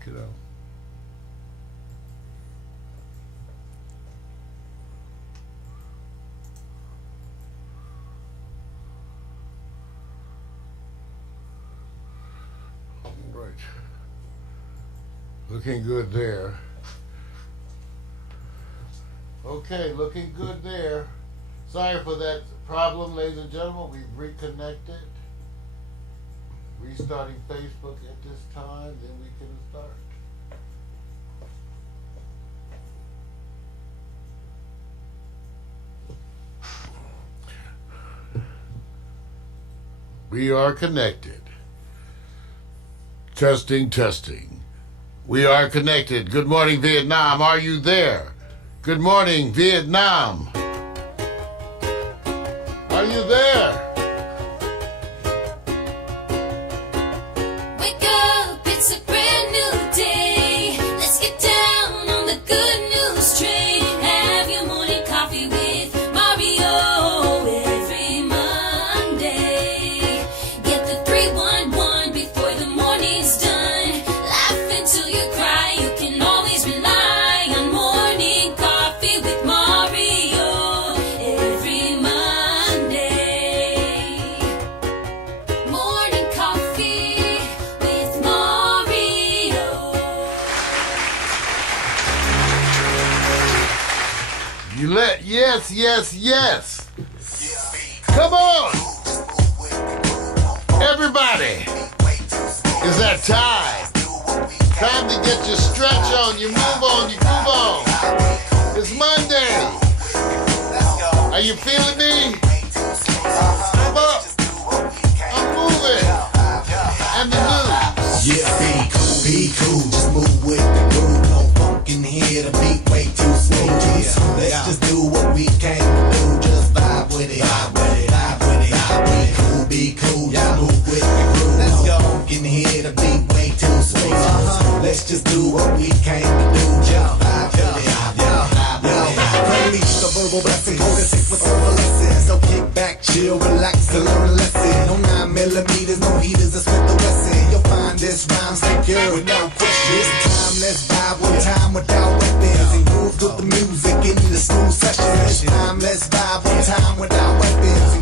work it out. Right. Looking good there. Okay, looking good there. Sorry for that problem, ladies and gentlemen. We've reconnected. Restarting Facebook at this time, then we can start. We are connected. Testing, testing. We are connected. Good morning, Vietnam. Are you there? Good morning, Vietnam. Are you there? Wake up, it's a brand new day. Let's get down on the good news train. Have your morning coffee with Mario every Monday. Get the 311 before the morning's done. Laugh until you cry. You can always rely on morning coffee with Mario every Monday. Morning coffee with Mario. Yes. Come on. Everybody. It's that time. Time to get your stretch on, you move on, you groove on. It's Monday. Are you feeling me? Come up. I'm moving. And the news. Yeah, be cool, just move with the groove. No funk in here, the beat way too smooth. Yeah, let's just do what we came to do. Just vibe with it, vibe with it, vibe with it. Be cool, just move with the groove. Let's go. No funk in here, the beat way too smooth. Let's just do what we came to do. Just vibe with it, vibe with it. Unleash the verbal blessing, hold it sick with verbal lessons. So kick back, chill, relax, and learn a lesson. No 9mm, no heaters, a Smith the Wesson. You'll find this rhyme secure with no questions. Time, let's vibe one time without weapons. And groove with the music in the smooth session. This time, let's vibe one time without weapons.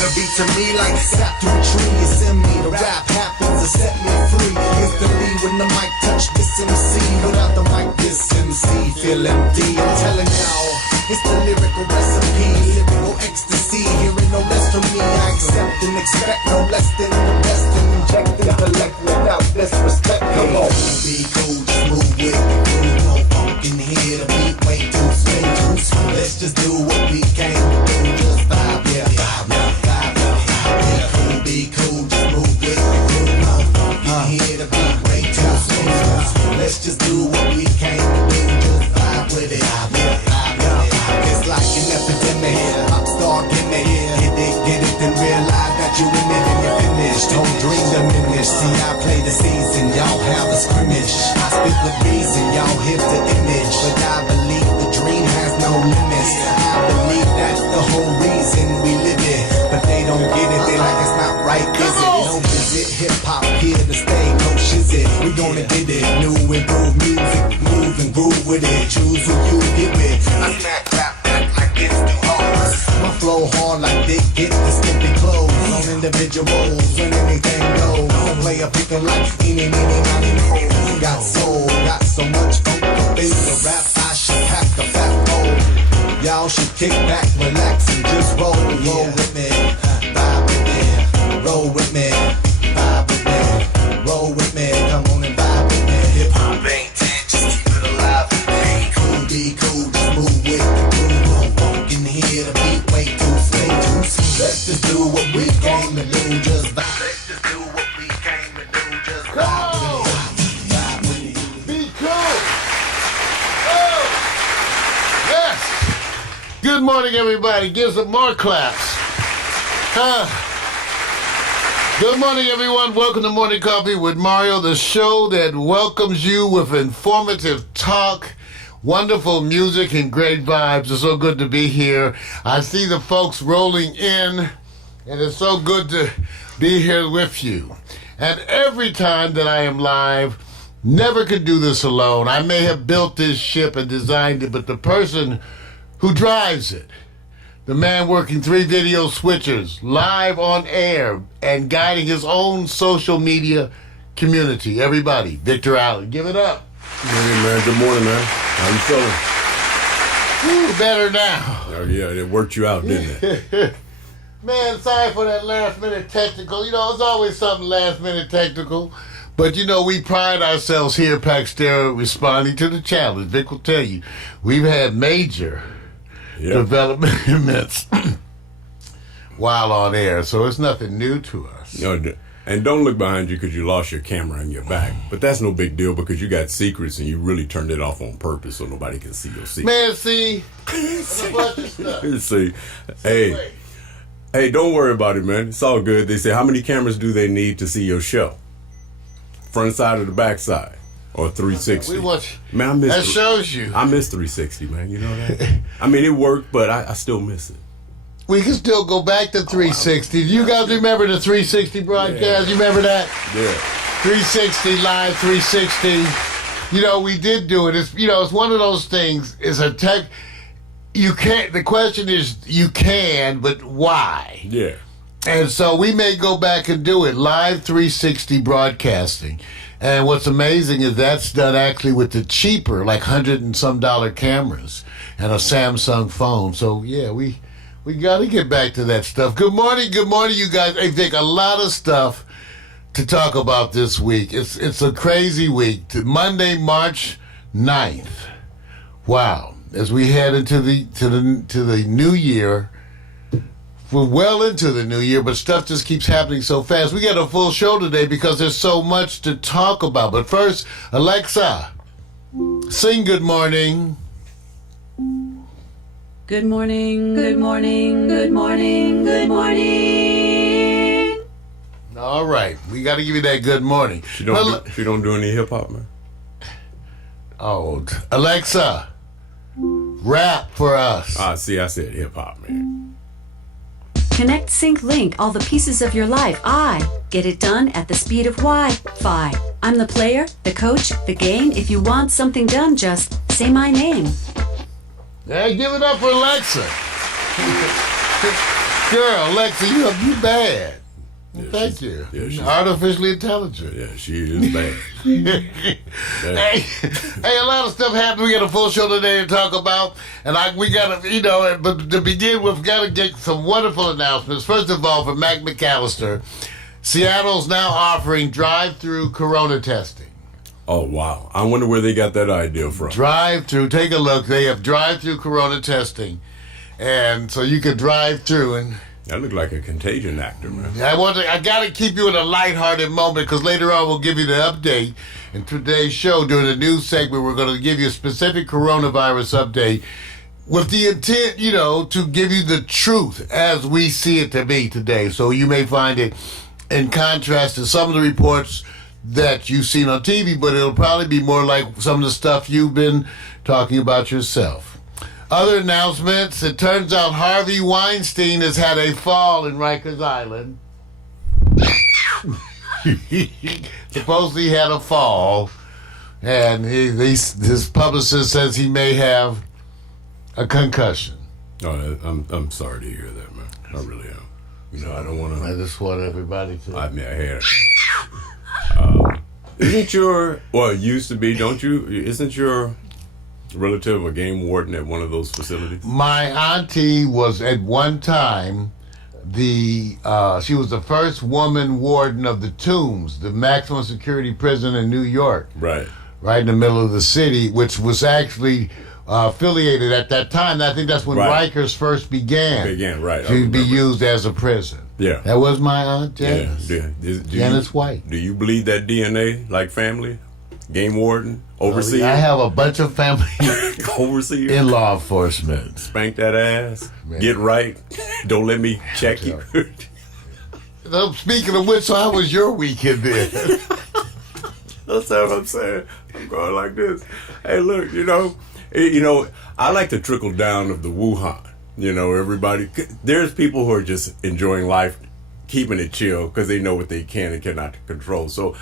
The beat to me like sap to a tree. It's in me, the rap happens to set me free. Instantly when the mic touch this MC. Without the mic, this MC feel empty. I'm telling y'all, it's the lyrical recipe. Lyrical ecstasy, hearing no less from me. I accept and expect no less than the best. And inject intellect without disrespect. Come on, be cool, just move with the groove. No funk in here, the beat way too smooth. Let's just do what we came to do. Just vibe, yeah, vibe, yeah. Be cool, just move with the groove. No funk in here, the beat way too smooth. Let's just do what we came to do. Just vibe with it, it's like an epidemic. Pop star gimmick. Get it, then realize that you in it and you're finished. Don't dream diminish. See, I play the season, y'all have a scrimmage. I spit with reason, y'all hit the image. But I believe the dream has no limits. I believe that's the whole reason we live it. But they don't get it, they like it's not right, is it? No visit, hip-hop here to stay, no shizit. We gonna get it, new improved music, move and groove with it. Choose who you get with. I smack, clap, back like it's too hard. My flow hard like they get the skimpy clothes. On individuals, when anything goes. I play a pick 'em like eeny, meeny, miny, moe. Got soul, got so much funk up in the rap, I should pack a fat bowl. Y'all should kick back, relax, and just roll with me, vibe with me, roll with me, vibe with me, roll with me, come on and vibe with me. Hip hop ain't dead, just keep it alive. Be cool, just move with the groove. No funk in here, the beat way too smooth. Let's just do what we came to do, just vibe. Let's just do what we came to do, just vibe with it. Be cool. Oh. Yes. Good morning, everybody. Give some more claps. Good morning, everyone. Welcome to Morning Coffee with Mario, the show that welcomes you with informative talk, wonderful music, and great vibes. It's so good to be here. I see the folks rolling in, and it's so good to be here with you. And every time that I am live, never could do this alone. I may have built this ship and designed it, but the person who drives it, the man working 3 video switchers, live on air, and guiding his own social media community. Everybody, Victor Allen, give it up. Hey, man. Good morning, man. How you feeling? Ooh, better now. Oh, yeah, it worked you out, didn't it? Man, sorry for that last minute technical. You know, it's always something last minute technical. But, you know, we pride ourselves here at Pax Stereo responding to the challenge. Vic will tell you, we've had major developments while on air, so it's nothing new to us. And don't look behind you because you lost your camera and your back. But that's no big deal because you got secrets and you really turned it off on purpose so nobody can see your secrets. Man, see? There's a bunch of stuff. See, hey, don't worry about it, man. It's all good. They say, how many cameras do they need to see your show? Front side or the back side? Or 360? We watch. Man, I miss that shows you. I miss 360, man. You know that? I mean, it worked, but I still miss it. We can still go back to 360. Do you guys remember the 360 broadcast? Yeah. You remember that? Yeah. 360 live, 360. You know, we did do it. It's, you know, it's one of those things. It's a tech. You can't. The question is, you can, but why? Yeah. And so we may go back and do it live 360 broadcasting. And what's amazing is that's done actually with the cheaper, like $100 and some cameras and a Samsung phone. So yeah, we got to get back to that stuff. Good morning, you guys. Hey Vic, a lot of stuff to talk about this week. It's a crazy week. Monday, March 9th. Wow, as we head into the new year. We're well into the new year, but stuff just keeps happening so fast. We got a full show today because there's so much to talk about. But first, Alexa, sing Good Morning. Good morning, good morning, good morning, good morning. All right, we got to give you that good morning. She don't do any hip hop, man. Oh, Alexa, rap for us. See, I said hip hop, man. Connect, sync, link all the pieces of your life. I get it done at the speed of Wi-Fi. I'm the player, the coach, the game. If you want something done, just say my name. Hey, give it up for Alexa. Girl, Alexa, you bad. Yeah, Thank you. Yeah, she's artificially intelligent. Yeah, she is bad. Hey, a lot of stuff happened. We got a full show today to talk about, and we got to, you know, but to begin, we've got to get some wonderful announcements. First of all, for Mac McAllister, Seattle's now offering drive-through corona testing. Oh, wow. I wonder where they got that idea from. Drive-through. Take a look. They have drive-through corona testing, and so you can drive through and. That looked like a Contagion actor, man. I got to keep you in a lighthearted moment because later on we'll give you the update. In today's show, during the news segment, we're going to give you a specific coronavirus update with the intent, you know, to give you the truth as we see it to be today. So you may find it in contrast to some of the reports that you've seen on TV, but it'll probably be more like some of the stuff you've been talking about yourself. Other announcements, it turns out Harvey Weinstein has had a fall in Rikers Island. Supposedly had a fall, and his publicist says he may have a concussion. Oh, I'm sorry to hear that, man. I really am. You know, I don't want to. I just want everybody to. I mean, I had isn't your, well, it used to be, don't you? Isn't your relative a game warden at one of those facilities? My auntie was at one time she was the first woman warden of the Tombs, the maximum security prison in New York. Right in the middle of the city, which was actually affiliated at that time. I think that's when Rikers first began. To be used as a prison. Yeah. That was my aunt Janice. Yeah. Janice White. Do you bleed that DNA like family? Game warden? Overseer? I have a bunch of family overseer in law enforcement. Spank that ass. Man. Get right. Don't let me check you. Speaking of which, so how was your weekend then? That's what I'm saying. I'm going like this. Hey, look, you know, I like to trickle down of the Wuhan. You know, everybody. There's people who are just enjoying life keeping it chill because they know what they can and cannot control. So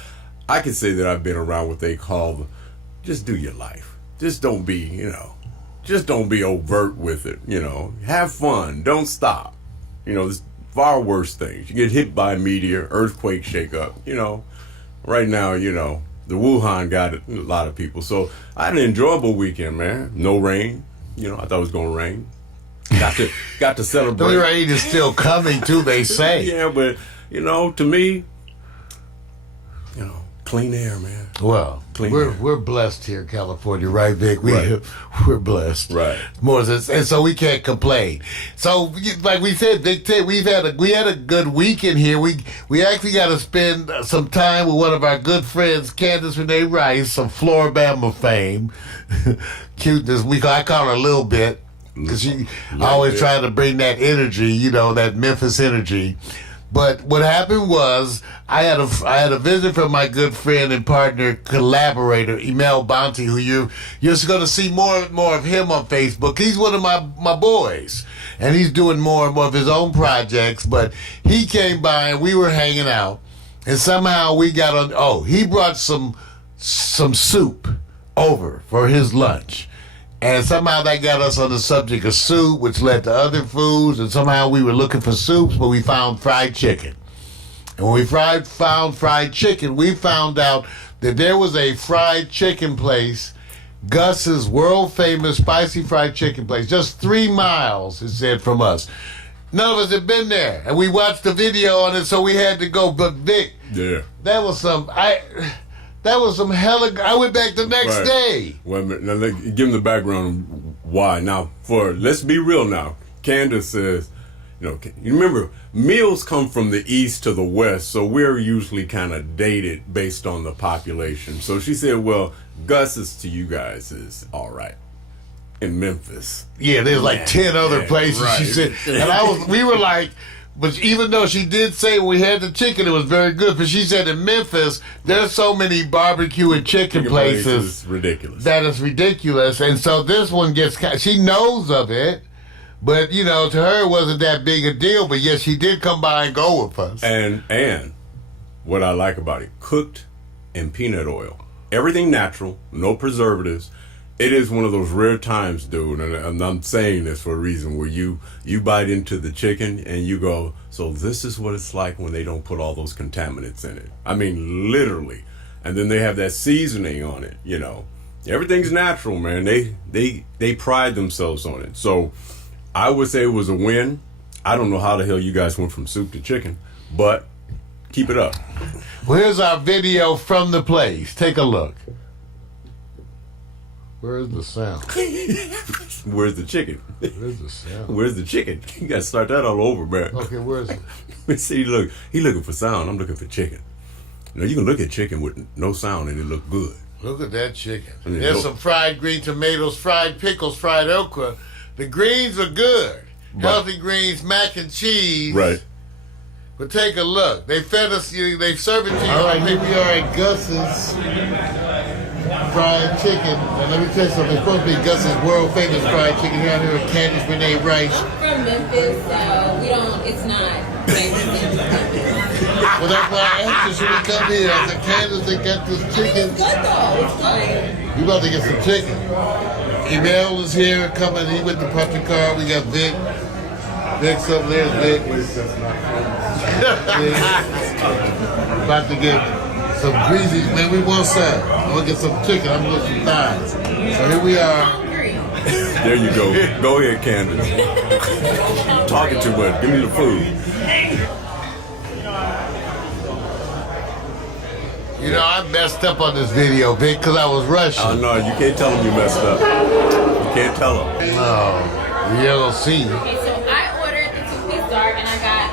I can say that I've been around what they call just do your life. Just don't be, just don't be overt with it. Have fun. Don't stop. There's far worse things. You get hit by a meteor, earthquake, shake up. Right now, the Wuhan got a lot of people. So I had an enjoyable weekend, man. No rain. I thought it was going to rain. Got to celebrate. The rain is still coming too, they say. Yeah, but to me, clean air, man. Well, we're blessed here in California, right, Vic? We're blessed, right? And so we can't complain. So, like we said, Vic, we had a good weekend here. We actually got to spend some time with one of our good friends, Candace Renee Rice of Floribama fame. Cuteness, I call her a little bit. Because she always trying to bring that energy, that Memphis energy. But what happened was I had a visit from my good friend and partner, collaborator, Emel Bounty, who you're going to see more and more of him on Facebook. He's one of my boys, and he's doing more and more of his own projects. But he came by and we were hanging out, and somehow we got on. Oh, he brought some soup over for his lunch. And somehow that got us on the subject of soup, which led to other foods. And somehow we were looking for soups, but we found fried chicken. And when we found fried chicken, we found out that there was a fried chicken place, Gus's world-famous spicy fried chicken place, just 3 miles, it said, from us. None of us had been there. And we watched the video on it, so we had to go. But, Vic, that was some hella. I went back the next day. Wait a minute. Now, give him the background why. Now, let's be real now. Candace says, you remember, meals come from the east to the west, so we're usually kind of dated based on the population. So she said, well, Gus's to you guys is all right. In Memphis. Yeah, there's like 10 other places, right. She said. And we were like, but even though she did say when we had the chicken, it was very good. But she said in Memphis, there's so many barbecue and chicken places. Ridiculous. That is ridiculous. And so this one she knows of it, but, to her it wasn't that big a deal. But yes, she did come by and go with us. And what I like about it, cooked in peanut oil. Everything natural, no preservatives. It is one of those rare times, dude, and I'm saying this for a reason, where you bite into the chicken and you go, so this is what it's like when they don't put all those contaminants in it. I mean, literally. And then they have that seasoning on it, Everything's natural, man. They pride themselves on it. So I would say it was a win. I don't know how the hell you guys went from soup to chicken, but keep it up. Well, here's our video from the place. Take a look. Where's the sound? Where's the chicken? Where's the sound? Where's the chicken? You got to start that all over, man. Okay, where's it? See, look, he looking for sound. I'm looking for chicken. You can look at chicken with no sound and it look good. Look at that chicken. There's some fried green tomatoes, fried pickles, fried okra. The greens are good. Right. Healthy greens, mac and cheese. Right. But take a look. They fed us, they serve it to you. All right, here we are at Gus's fried chicken. And let me tell you something. It's supposed to be Gus's world famous fried chicken here with Candace Renee Rice. I'm from Memphis, so it's not famous. Well, that's why I asked you, should we come here? I said, Candace, they got this chicken. It's good though. It's good. We about to get some chicken. Emel is here coming. He went to punch the car. We got Vic. Vic's up there. Vic. About to get some greasy. Man, we want some. I'm going to get some chicken. I'm going to get some thighs. So here we are. There you go. Go ahead, Candace. Talking too much. Give me the food. I messed up on this video, Vic, because I was rushing. Oh, no, you can't tell them you messed up. You can't tell them. No, you'll see. Okay, so I ordered the 2-piece dark, and I got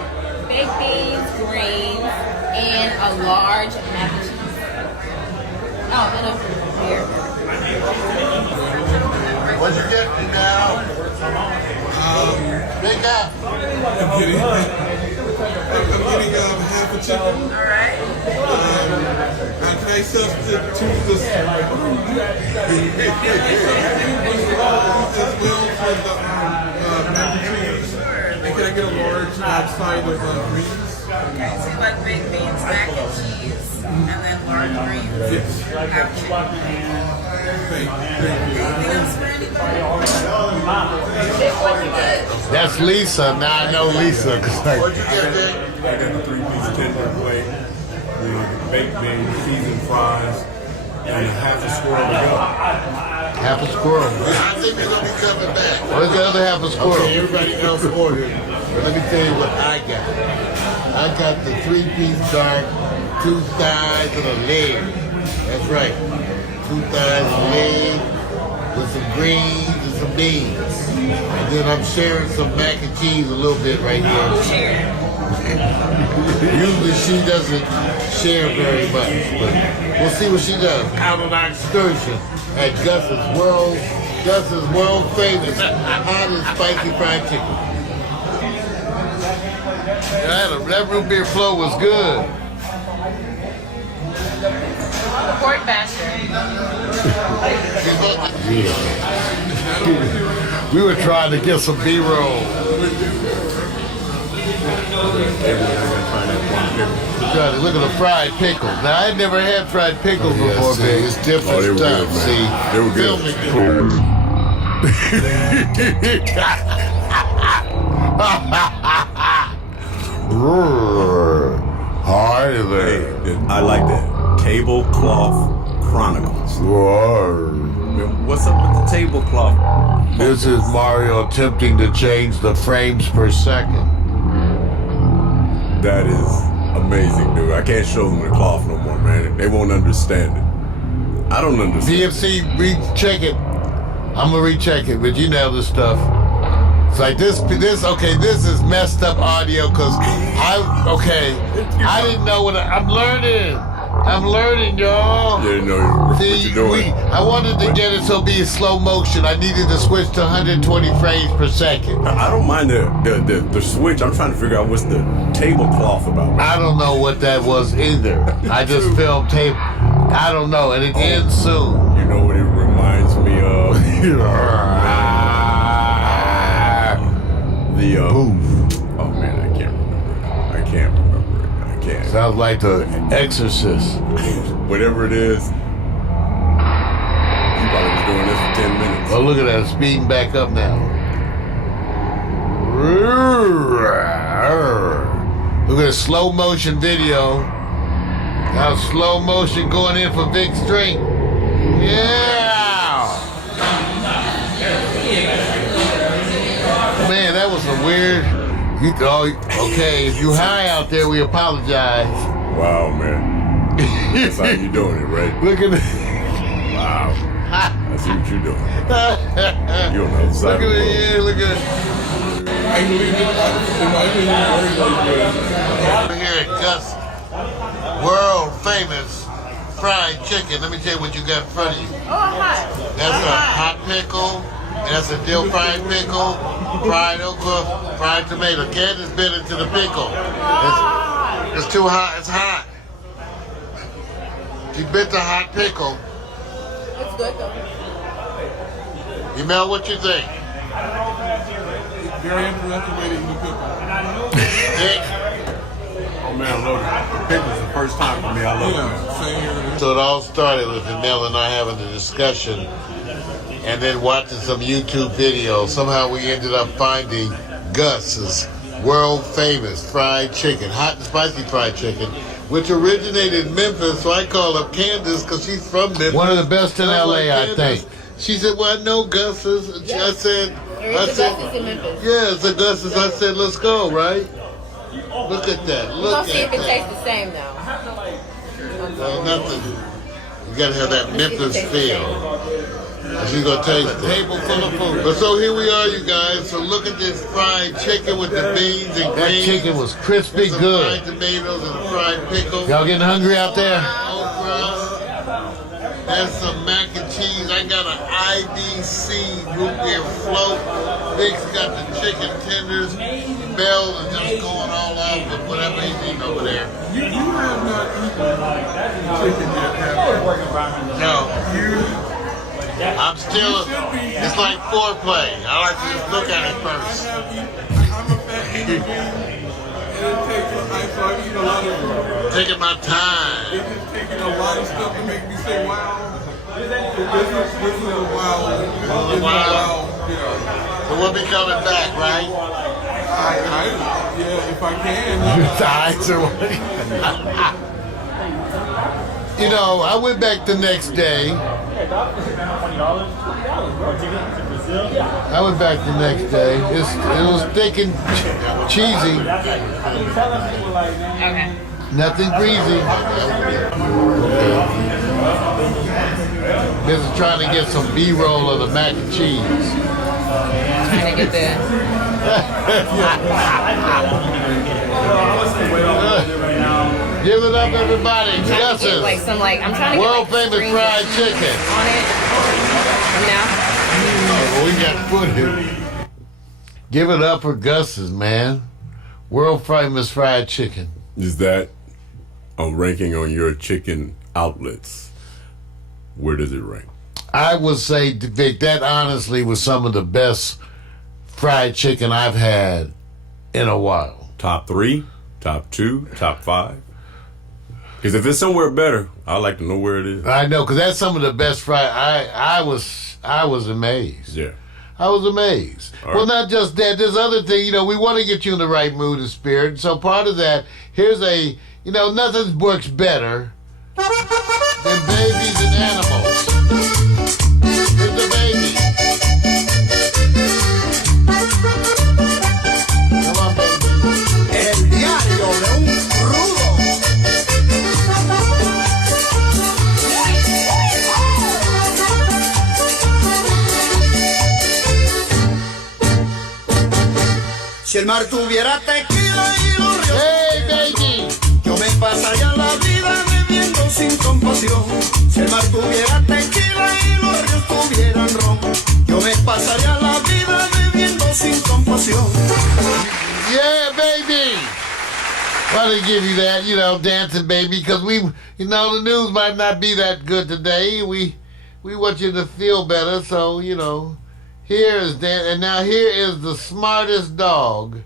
baked beans, greens, and a large mac and cheese. Oh, and a beer. What'd you get me now? Big up. I'm getting half a chicken. All right. Can I substitute this as well for the mac and cheese? And can I get a large side of greens? Okay, so you like baked beans, mac and cheese, and then large greens. Have chicken. Anything else for anybody? That's Lisa. Now I know Lisa. What'd you get, Vic? I got the 3-piece tender plate, the baked beans, seasoned fries, and half a squirrel to go. Half a squirrel. I think we're gonna be coming back. Where's the other half a squirrel? Okay, everybody else ordered. But let me tell you what I got. I got the 3-piece dark, 2 thighs and a leg. That's right. 2 thighs and a leg with some greens and some beans. And then I'm sharing some mac and cheese a little bit right here. Usually she doesn't share very much, but we'll see what she does. Out on our excursion at Gus's world famous hot and spicy fried chicken. That root beer flow was good. Pork basher. We were trying to get some B-roll. Look at the fried pickles. Now I had never had fried pickles before, baby. It's different Oh, they were stuff. good, man. See, They were good. Hi there. Hey, I like that. Tablecloth Chronicles. What's up with the tablecloth? This is Mario attempting to change the frames per second. That is amazing, dude. I can't show them the cloth no more, man. They won't understand it. I don't understand. DMC, recheck it. I'm gonna recheck it, but you know this stuff. It's like this is messed up audio because I didn't know I'm learning, y'all. You didn't know what you're doing. I wanted to get it so it'd be in slow motion. I needed to switch to 120 frames per second. I don't mind the switch. I'm trying to figure out what's the tablecloth about. Man. I don't know what that was either. I just filmed tape. I don't know, and it ends soon. You know what it reminds me of? Oh man, I can't remember it. I can't. Sounds like The Exorcist. Whatever it is, he probably was doing this for 10 minutes. Oh, look at that, speeding back up now. Look at a slow motion video. Now slow motion going in for Vic's drink. Yeah! Man, that was a weird. Okay, if you high out there, we apologize. Wow, man. That's how you doing it, right? Look at it. Wow. I see what you're doing. You're on the other side Look of at the it, yeah, look at it. I believe We're here at Gus world famous fried chicken. Let me tell you what you got in front of you. Oh, hot. That's a hot pickle, and that's a dill fried pickle, fried okra, fried tomato. Candace bit into the pickle. It's too hot, it's hot. She bit the hot pickle. It's good though. You Mel, what you think? very underestimated in the pickle. Nick? Oh man, look, the pickle's the first time for me. I love it. Yeah, same here. So it all started with Mel and I having a discussion and then watching some YouTube videos. Somehow we ended up finding Gus's world famous fried chicken, hot and spicy fried chicken, which originated in Memphis. So I called up Candace because she's from Memphis. One of the best in LA, I think. She said, well, I know Gus's. Yeah. I said, Gus's in Memphis. yeah, it's a Gus's. I said, let's go, right? Look at that. We're Look gonna see at if it that. tastes the same though. Well, nothing. You gotta have that Memphis feel. She's gonna taste it. Table full of food. But so here we are, you guys. So look at this fried chicken with the beans and greens. That chicken was crispy Some good. fried tomatoes and fried pickles. Y'all getting hungry out there? Okra. There's some mac and cheese. I got an IDC root beer float. Vic's got the chicken tenders. Bell is just going all out with whatever he's eating over there. You have not eaten chicken yet, have you? No. I'm still, it's like foreplay. I like to just look at it first. I'm a fat human being, I eat a lot of. Taking my time. It's just taking a lot of stuff to make me say wow. This is a wow. This is a wow. Yeah. So we'll be coming back, right? Yeah, if I can. Tides or what? You know, I went back the next day. I went back the next day. It was thick and cheesy. Okay. Nothing greasy. This is trying to get some B-roll of the mac and cheese. Trying to get Give it up, everybody. Gus's. like some I'm trying to get World famous strings fried chicken. on it. Now. Oh, we got footage. Give it up for Gus's, man. World famous fried chicken. Is that a ranking on your chicken outlets? Where does it rank? I would say, Vic, that honestly was some of the best fried chicken I've had in a while. Top 3, top 2, top 5? Because if it's somewhere better, I'd like to know where it is. I know, because that's some of the best fried. I was amazed. Yeah. I was amazed. All Well, right. not just that. There's other thing. You know, we want to get you in the right mood and spirit. So part of that, here's a, you know, nothing works better than babies and animals. Here's the baby. Come on, baby. El diario de un rudo. Si el mar tuviera tequila y los ríos, Hey, baby. yo me pasaría la vida bebiendo sin compasión. Si el mar tuviera tequila y los ríos tuvieran ron, yo me pasaría la vida bebiendo sin compasión. Yeah, baby. Why they give you that, you know, dancing, baby? Because we, you know, the news might not be that good today. We want you to feel better, so, you know, here is and now here is the smartest dog.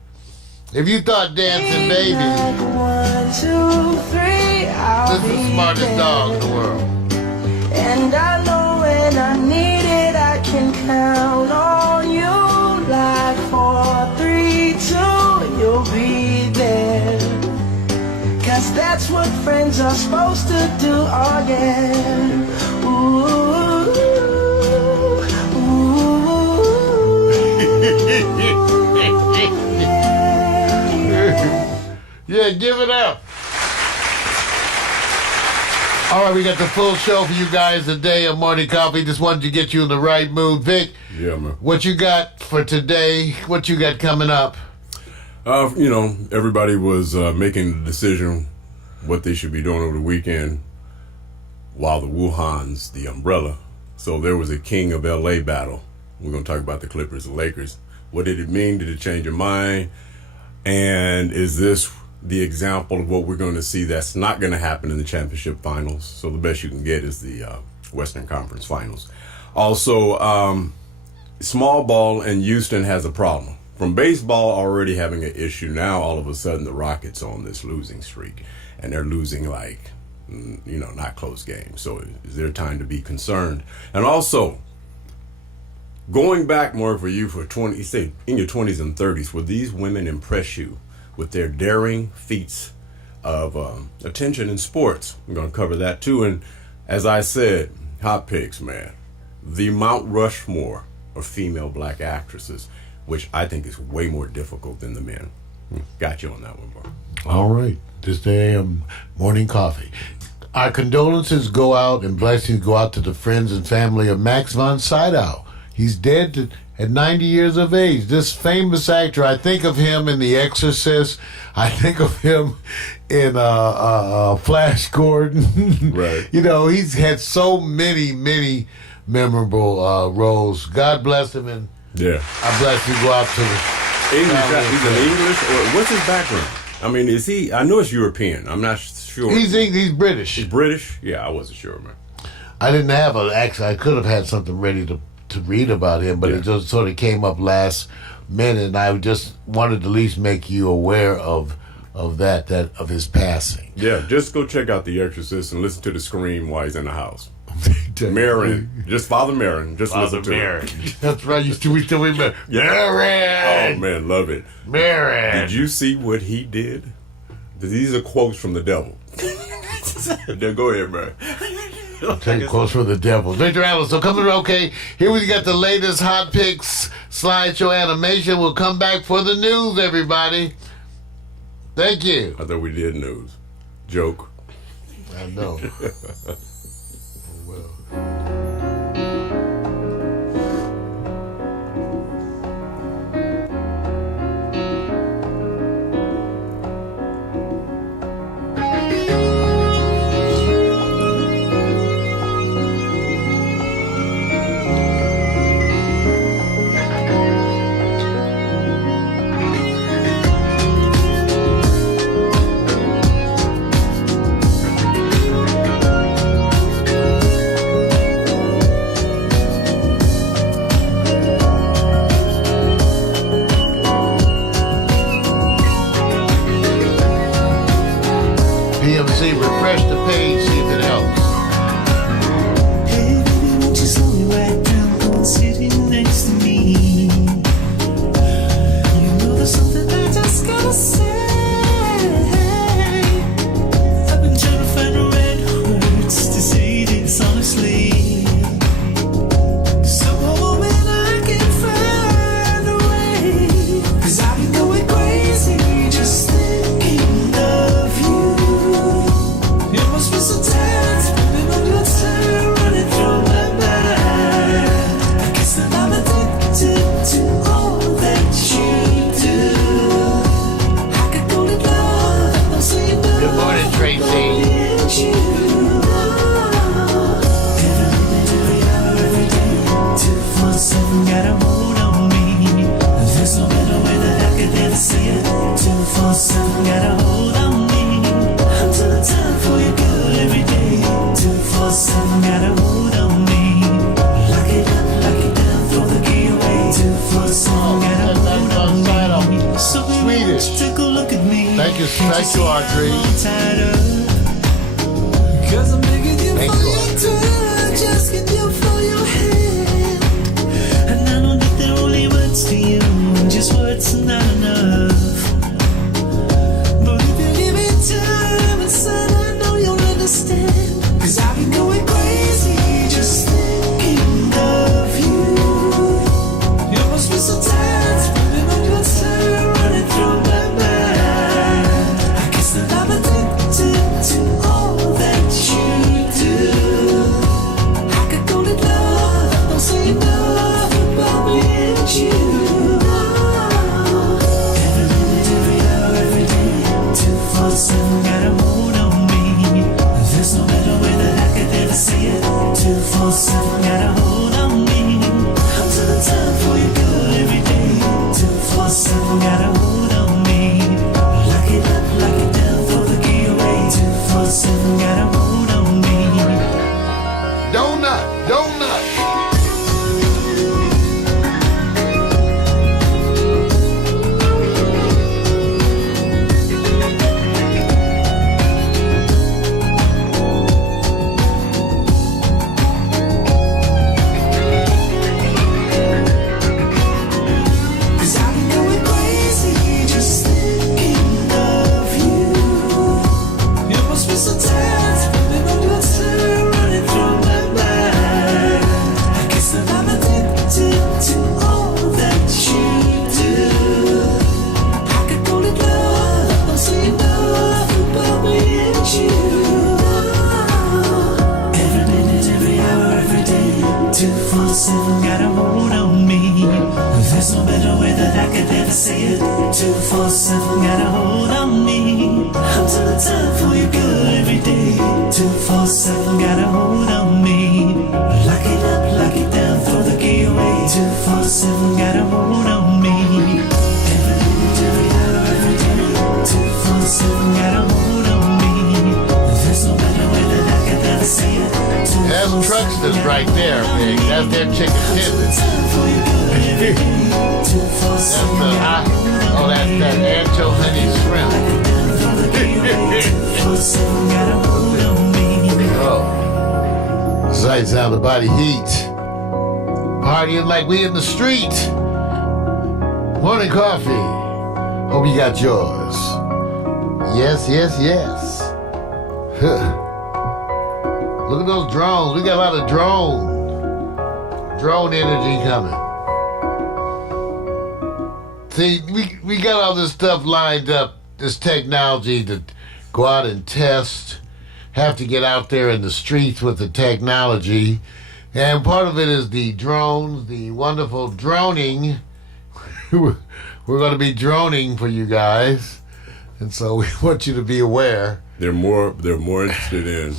If you thought dancing, baby, 1, 2, 3, I'll this is the be smartest there. dog in the world. And I know when I need it, I can count on you. Like 4, 3, 2, you'll be there. 'Cause that's what friends are supposed to do, oh yeah. Ooh, Yeah, give it up. All right, we got the full show for you guys today on Morning Coffee. Just wanted to get you in the right mood. Vic, Yeah, man. what you got for today? What you got coming up? You know, everybody was making the decision what they should be doing over the weekend while the Wuhan's the umbrella. So there was a King of LA battle. We're going to talk about the Clippers and Lakers. What did it mean? Did it change your mind? And is this the example of what we're going to see that's not going to happen in the championship finals? So the best you can get is the Western Conference Finals. Also, small ball in Houston has a problem. From baseball already having an issue, now all of a sudden the Rockets on this losing streak. And they're losing like, you know, not close games. So is there time to be concerned? And also, going back more for you for 20, say in your 20s and 30s, will these women impress you with their daring feats of attention in sports? We're going to cover that too. And as I said, hot picks, man. The Mount Rushmore of female black actresses, which I think is way more difficult than the men. Got you on that one, bro. All right. This day, Morning Coffee. Our condolences go out and blessings go out to the friends and family of Max von Sydow. He's dead at 90 years of age. This famous actor, I think of him in The Exorcist. I think of him in Flash Gordon. Right. You know, he's had so many memorable roles. God bless him, and Yeah. I bless you. Go out to the English. He's an English, or what's his background? I mean, is he? I know it's European. I'm not sure. He's British. He's British. Yeah, I wasn't sure, man. I didn't have an accent. I could have had something ready to read about him, but Yeah. it just sort of came up last minute, and I just wanted to at least make you aware of of that of his passing. Yeah, just go check out The Exorcist and listen to the scream while he's in the house. Marin, just Father Marin, just Father listen to Marin. it. That's right. We still remember Marin. Oh man, love it. Marin. Did you see what he did? These are quotes from the devil. Then go ahead, bro. Take quotes from the devil. Victor Allen. So coming okay. Here we got the latest hot picks slideshow animation. We'll come back for the news, everybody. Thank you. I thought we did news. Joke. I know. PMC, refresh the page, see if it helps. Hey, baby, won't you slow me right down? Come and sitting next to me. You know there's something I just gotta say. I've been trying to find the right words to say this honestly. Somehow when I can find a way, 'cause I've been going crazy just thinking of you. It must be so tired, spending all your time running through my mind. I guess that I'm addicted to all that you do. I could call it love, don't say no. Good morning, Tracy. It's you. Every minute, every hour, every day, 247 got a hold on me. There's no better way that I could ever say it. 247 got a hold on me. I'm to the time for you good every day. 247 got a hold on me. Lock it up, lock it down, throw the key away. 247 got a hold on me. So baby, won't you take a look at me? Thank you, Audrey. Tighter. 'Cause I'm begging you Thank for you, your touch, asking you for your hand. And I know that they're only words to you, just words are not enough. But if you give me time and son, I know you'll understand. 'Cause I've been going crazy just thinking of you. You must be so tired, spending all your time running through my mind. I guess that I'm addicted to all that you do. I could call it love, don't say enough about me and you. Every minute, every hour, every day, 247 got a hold on me. There's no better way that I could ever say it. 247 got a hold on me. I'm to the time for you good every day. 247 got a hold on me. Lock it up, lock it down, throw the key away. 247 got a hold on me. Donut. say it. 247 got a hold on me. I'm to the time for you good every day. 247 got a hold on me. Lock it up, lock it down, throw the key away. 247 got a hold on me. Every minute, every hour, every day. 247 got a hold on me. There's no better way that I could ever say it. That's Trucksters right there, big. That's their chicken tenders. That's that ancho honey shrimp. 24/7 got a hold on me. Oh. Sights out the body heat. Partying like we in the street. Morning coffee. Hope you got yours. Yes, yes, yes. Huh. Look at those drones. We got a lot of drone energy coming. See, we got all this stuff lined up, this technology to go out and test, have to get out there in the streets with the technology. And part of it is the drones, the wonderful droning. We're going to be droning for you guys. And so we want you to be aware. They're more interested in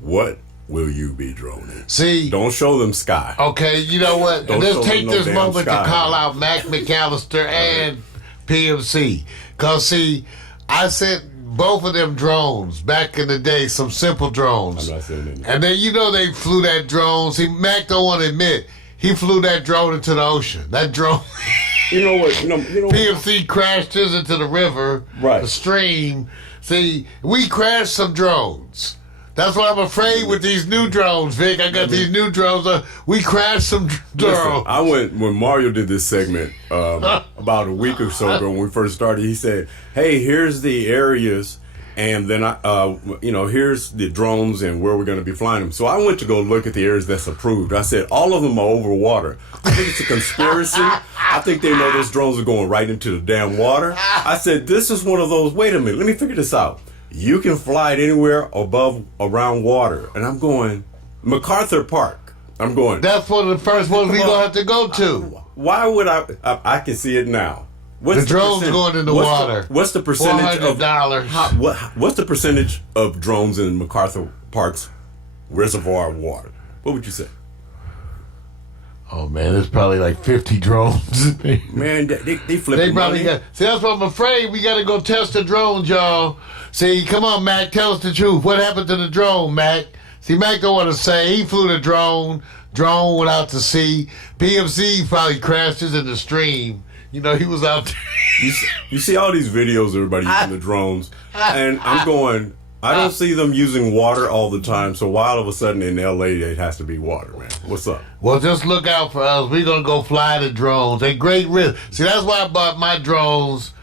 what will you be droning. See, don't show them sky. Okay, you know what? Let's take this moment to call out Mac McAllister and PMC. Because, see, I sent both of them drones back in the day, some simple drones. I'm not saying anything. And then, you know, they flew that drone. See, Mac don't want to admit, he flew that drone into the ocean. That drone... You know what? PMC crashed his into the river, right? The stream. See, we crashed some drones. That's what I'm afraid with these new drones, Vic. I got these new drones. We crashed some drones. I went when Mario did this segment about a week or so ago when we first started. He said, "Hey, here's the areas, and then here's the drones and where we're going to be flying them." So I went to go look at the areas that's approved. I said, all of them are over water. I think it's a conspiracy. I think they know those drones are going right into the damn water. I said, this is one of those. Wait a minute, let me figure this out. You can fly it anywhere around water. And I'm going, MacArthur Park. I'm going. That's one of the first ones we're going to have to go to. Why would I can see it now. The drones going in the water. What's the percentage $400? What's the percentage of drones in MacArthur Park's reservoir of water? What would you say? Oh man, there's probably like 50 drones. Man, they flipping. They probably got. See, that's what I'm afraid. We got to go test the drones, y'all. See, come on, Mac, tell us the truth. What happened to the drone, Mac? See, Mac don't want to say. He flew the drone. Drone went out to sea. PMC probably crashed in the stream. You know, he was out there. You see all these videos of everybody using the drones, and I'm going, I don't see them using water all the time, so why all of a sudden in L.A. it has to be water, man? What's up? Well, just look out for us. We're going to go fly the drones. They're great risk. See, that's why I bought my drones.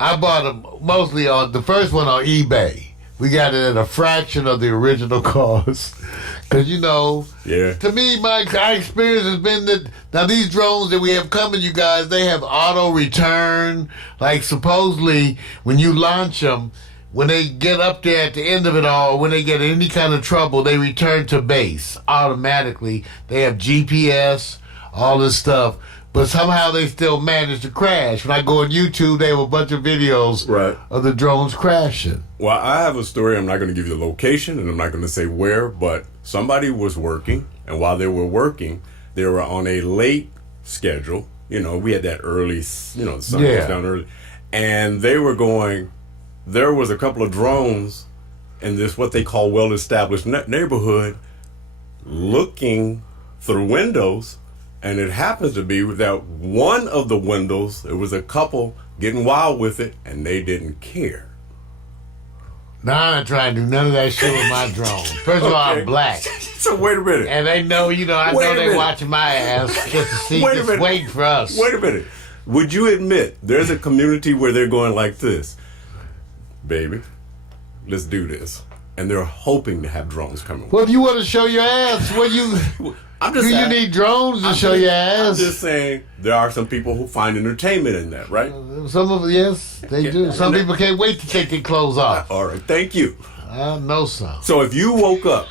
I bought them mostly on, the first one on eBay. We got it at a fraction of the original cost. Because, you know, to me, my experience has been that now these drones that we have coming, you guys, they have auto return. Like, supposedly, when you launch them, when they get up there at the end of it all, when they get in any kind of trouble, they return to base automatically. They have GPS, all this stuff. But somehow they still manage to crash. When I go on YouTube, they have a bunch of videos of the drones crashing. Well, I have a story. I'm not going to give you the location, and I'm not going to say where, but somebody was working, and while they were working, they were on a late schedule. You know, we had that early, the sun goes down early. And they were going, there was a couple of drones in this, what they call well-established neighborhood, looking through windows. And it happens to be that one of the windows, there was a couple getting wild with it, and they didn't care. No, I'm not trying to do none of that shit with my drone. First of all, I'm black. So wait a minute. And they know, I know they're watching my ass just to see, just waiting for us. Wait a minute. Would you admit there's a community where they're going like this? Baby, let's do this. And they're hoping to have drones coming. Well, if you want to show your ass, you need drones to show your ass. I'm just saying there are some people who find entertainment in that, right? Some of them, yes, they do. Some people can't wait to take their clothes off. All right, thank you. I know some. So if you woke up,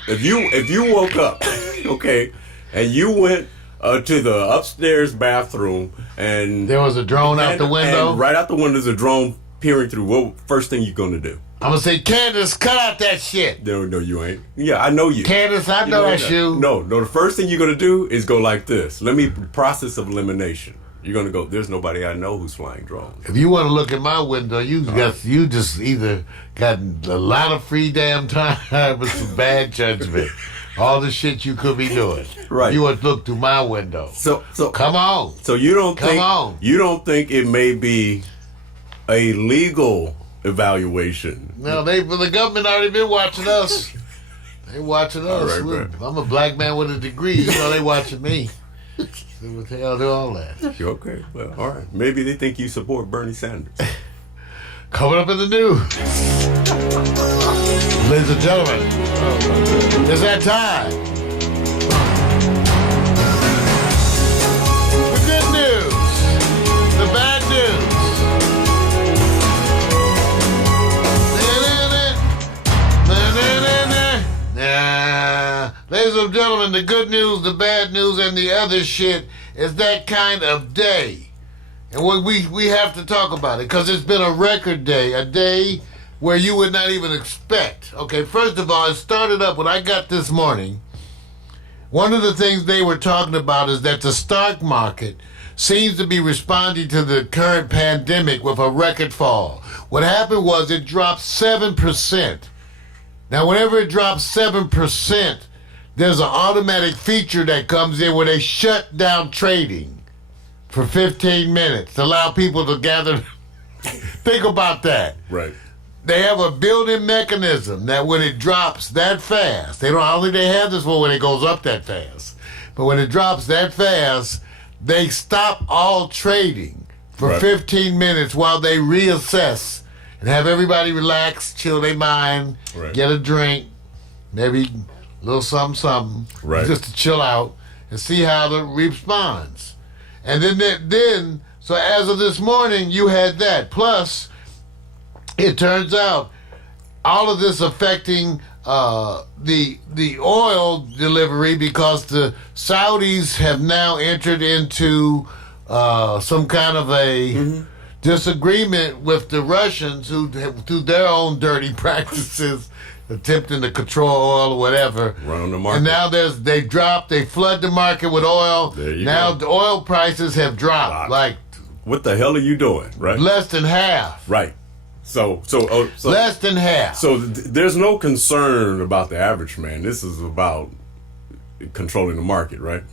okay, and you went to the upstairs bathroom and there was a drone out the window, and right out the window there's a drone peering through, what first thing you gonna do? I'm gonna say, Candace, cut out that shit. No, you ain't. Yeah, I know you. Candace, I know that's you. No, the first thing you're gonna do is go like this. Process of elimination. You're gonna go, there's nobody I know who's flying drones. If you want to look at my window, you just either got a lot of free damn time with some bad judgment. All the shit you could be doing. Right. You want to look through my window. So come on. So you don't think it may be a legal evaluation. No, the government already been watching us. They watching us. All right, I'm a black man with a degree. You know they watching me. See what the hell do all that? Okay, well, all right. Maybe they think you support Bernie Sanders. Coming up in the news. Ladies and gentlemen, it's that time. The good news. The bad news. Ladies and gentlemen, the good news, the bad news, and the other shit is that kind of day. And we have to talk about it because it's been a record day, a day where you would not even expect. Okay, first of all, it started up when I got this morning. One of the things they were talking about is that the stock market seems to be responding to the current pandemic with a record fall. What happened was it dropped 7%. Now, whenever it drops 7%, there's an automatic feature that comes in where they shut down trading for 15 minutes to allow people to gather. Think about that. Right. They have a built-in mechanism that when it drops that fast, I don't think they have this one when it goes up that fast, but when it drops that fast, they stop all trading for 15 minutes while they reassess and have everybody relax, chill their mind, get a drink, maybe a little something, just to chill out and see how it responds. And then, so as of this morning, you had that. Plus, it turns out all of this affecting the oil delivery because the Saudis have now entered into some kind of a disagreement with the Russians who, through their own dirty practices, attempting to control oil or whatever. Run on the market. And now they flood the market with oil. Now the oil prices have dropped. Like, what the hell are you doing? Right. Less than half. Right. So less than half. So there's no concern about the average man. This is about controlling the market, right?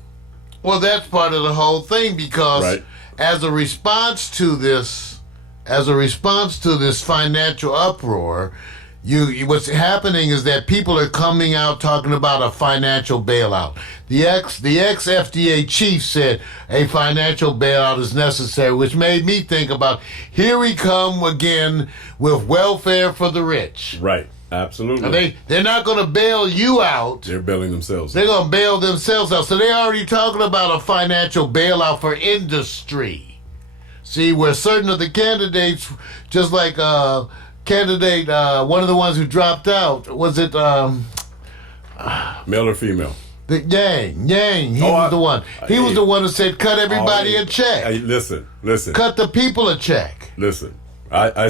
Well, that's part of the whole thing because as a response to this financial uproar, what's happening is that people are coming out talking about a financial bailout. The ex-FDA chief said a financial bailout is necessary, which made me think about, here we come again with welfare for the rich. Right, absolutely. They're not going to bail you out. They're bailing themselves out. They're going to bail themselves out. So they're already talking about a financial bailout for industry. See, where certain of the candidates, just like one of the ones who dropped out, was it male or female? The Yang. He was the one. He was the one who said, cut everybody a check. Hey, listen. Cut the people a check. Listen.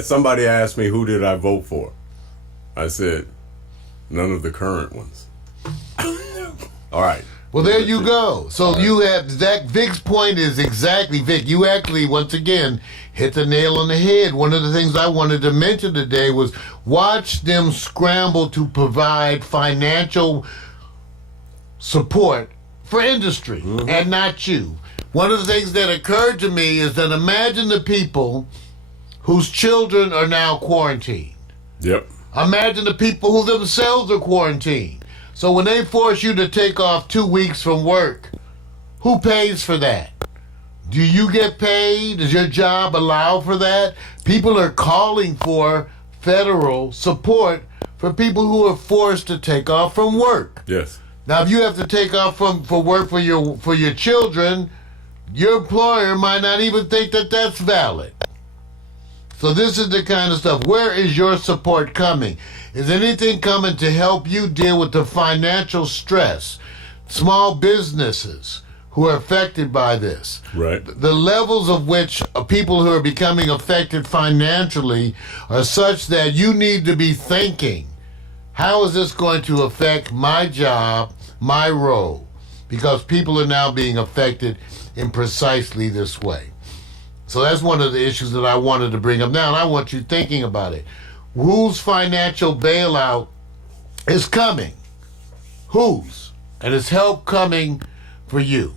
Somebody asked me, who did I vote for? I said, none of the current ones. All right. Well, there you go. So you have Zach. Vic's point is exactly, Vic, you actually, once again, hit the nail on the head. One of the things I wanted to mention today was watch them scramble to provide financial support for industry and not you. One of the things that occurred to me is that imagine the people whose children are now quarantined. Yep. Imagine the people who themselves are quarantined. So when they force you to take off 2 weeks from work, who pays for that? Do you get paid? Does your job allow for that? People are calling for federal support for people who are forced to take off from work. Yes. Now, if you have to take off for work for your children, your employer might not even think that that's valid. So this is the kind of stuff. Where is your support coming? Is anything coming to help you deal with the financial stress? Small businesses who are affected by this. Right. The levels of which people who are becoming affected financially are such that you need to be thinking, how is this going to affect my job, my role? Because people are now being affected in precisely this way. So that's one of the issues that I wanted to bring up now, and I want you thinking about it. Whose financial bailout is coming? Whose? And is help coming for you?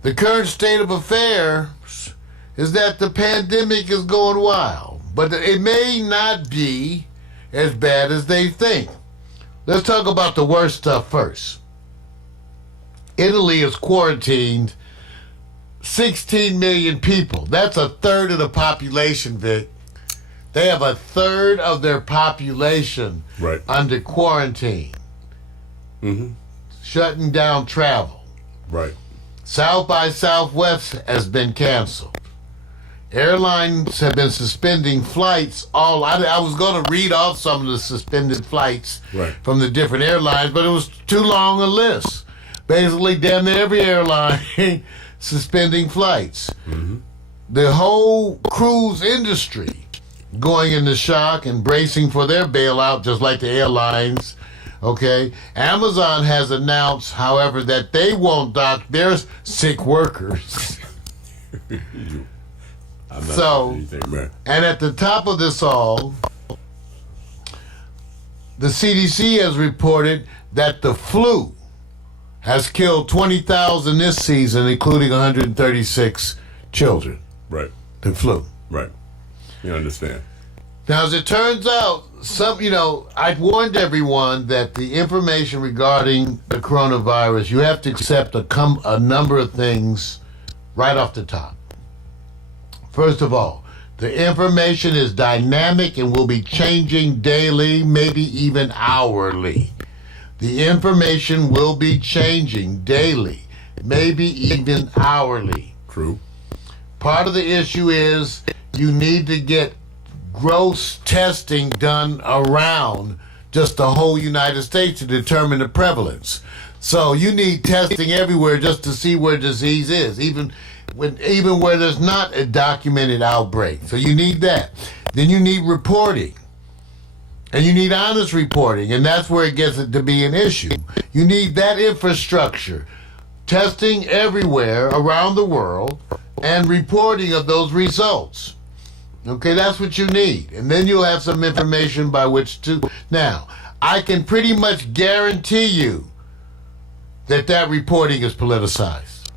The current state of affairs is that the pandemic is going wild. but it may not be as bad as they think. Let's talk about the worst stuff first. Italy has quarantined 16 million people. That's a third of the population, Vic. They have a third of their population under quarantine. Mm-hmm. Shutting down travel. Right. South by Southwest has been canceled. Airlines have been suspending flights. I was going to read off some of the suspended flights from the different airlines, but it was too long a list. Basically, damn near every airline suspending flights. Mm-hmm. The whole cruise industry going into shock and bracing for their bailout, just like the airlines. Okay, Amazon has announced, however, that they won't dock their sick workers. And at the top of this all, the CDC has reported that the flu has killed 20,000 this season, including 136 children. Right. The flu. Right. You understand. Now, as it turns out, I warned everyone that the information regarding the coronavirus, you have to accept a number of things right off the top. First of all, the information is dynamic and will be changing daily, maybe even hourly. The information will be changing daily, maybe even hourly. True. Part of the issue is you need to get gross testing done around just the whole United States to determine the prevalence. So you need testing everywhere just to see where disease is, even where there's not a documented outbreak. So you need that. Then you need reporting. And you need honest reporting, and that's where it gets to be an issue. You need that infrastructure, testing everywhere around the world, and reporting of those results. Okay, that's what you need. And then you'll have some information by which to... Now, I can pretty much guarantee you that reporting is politicized.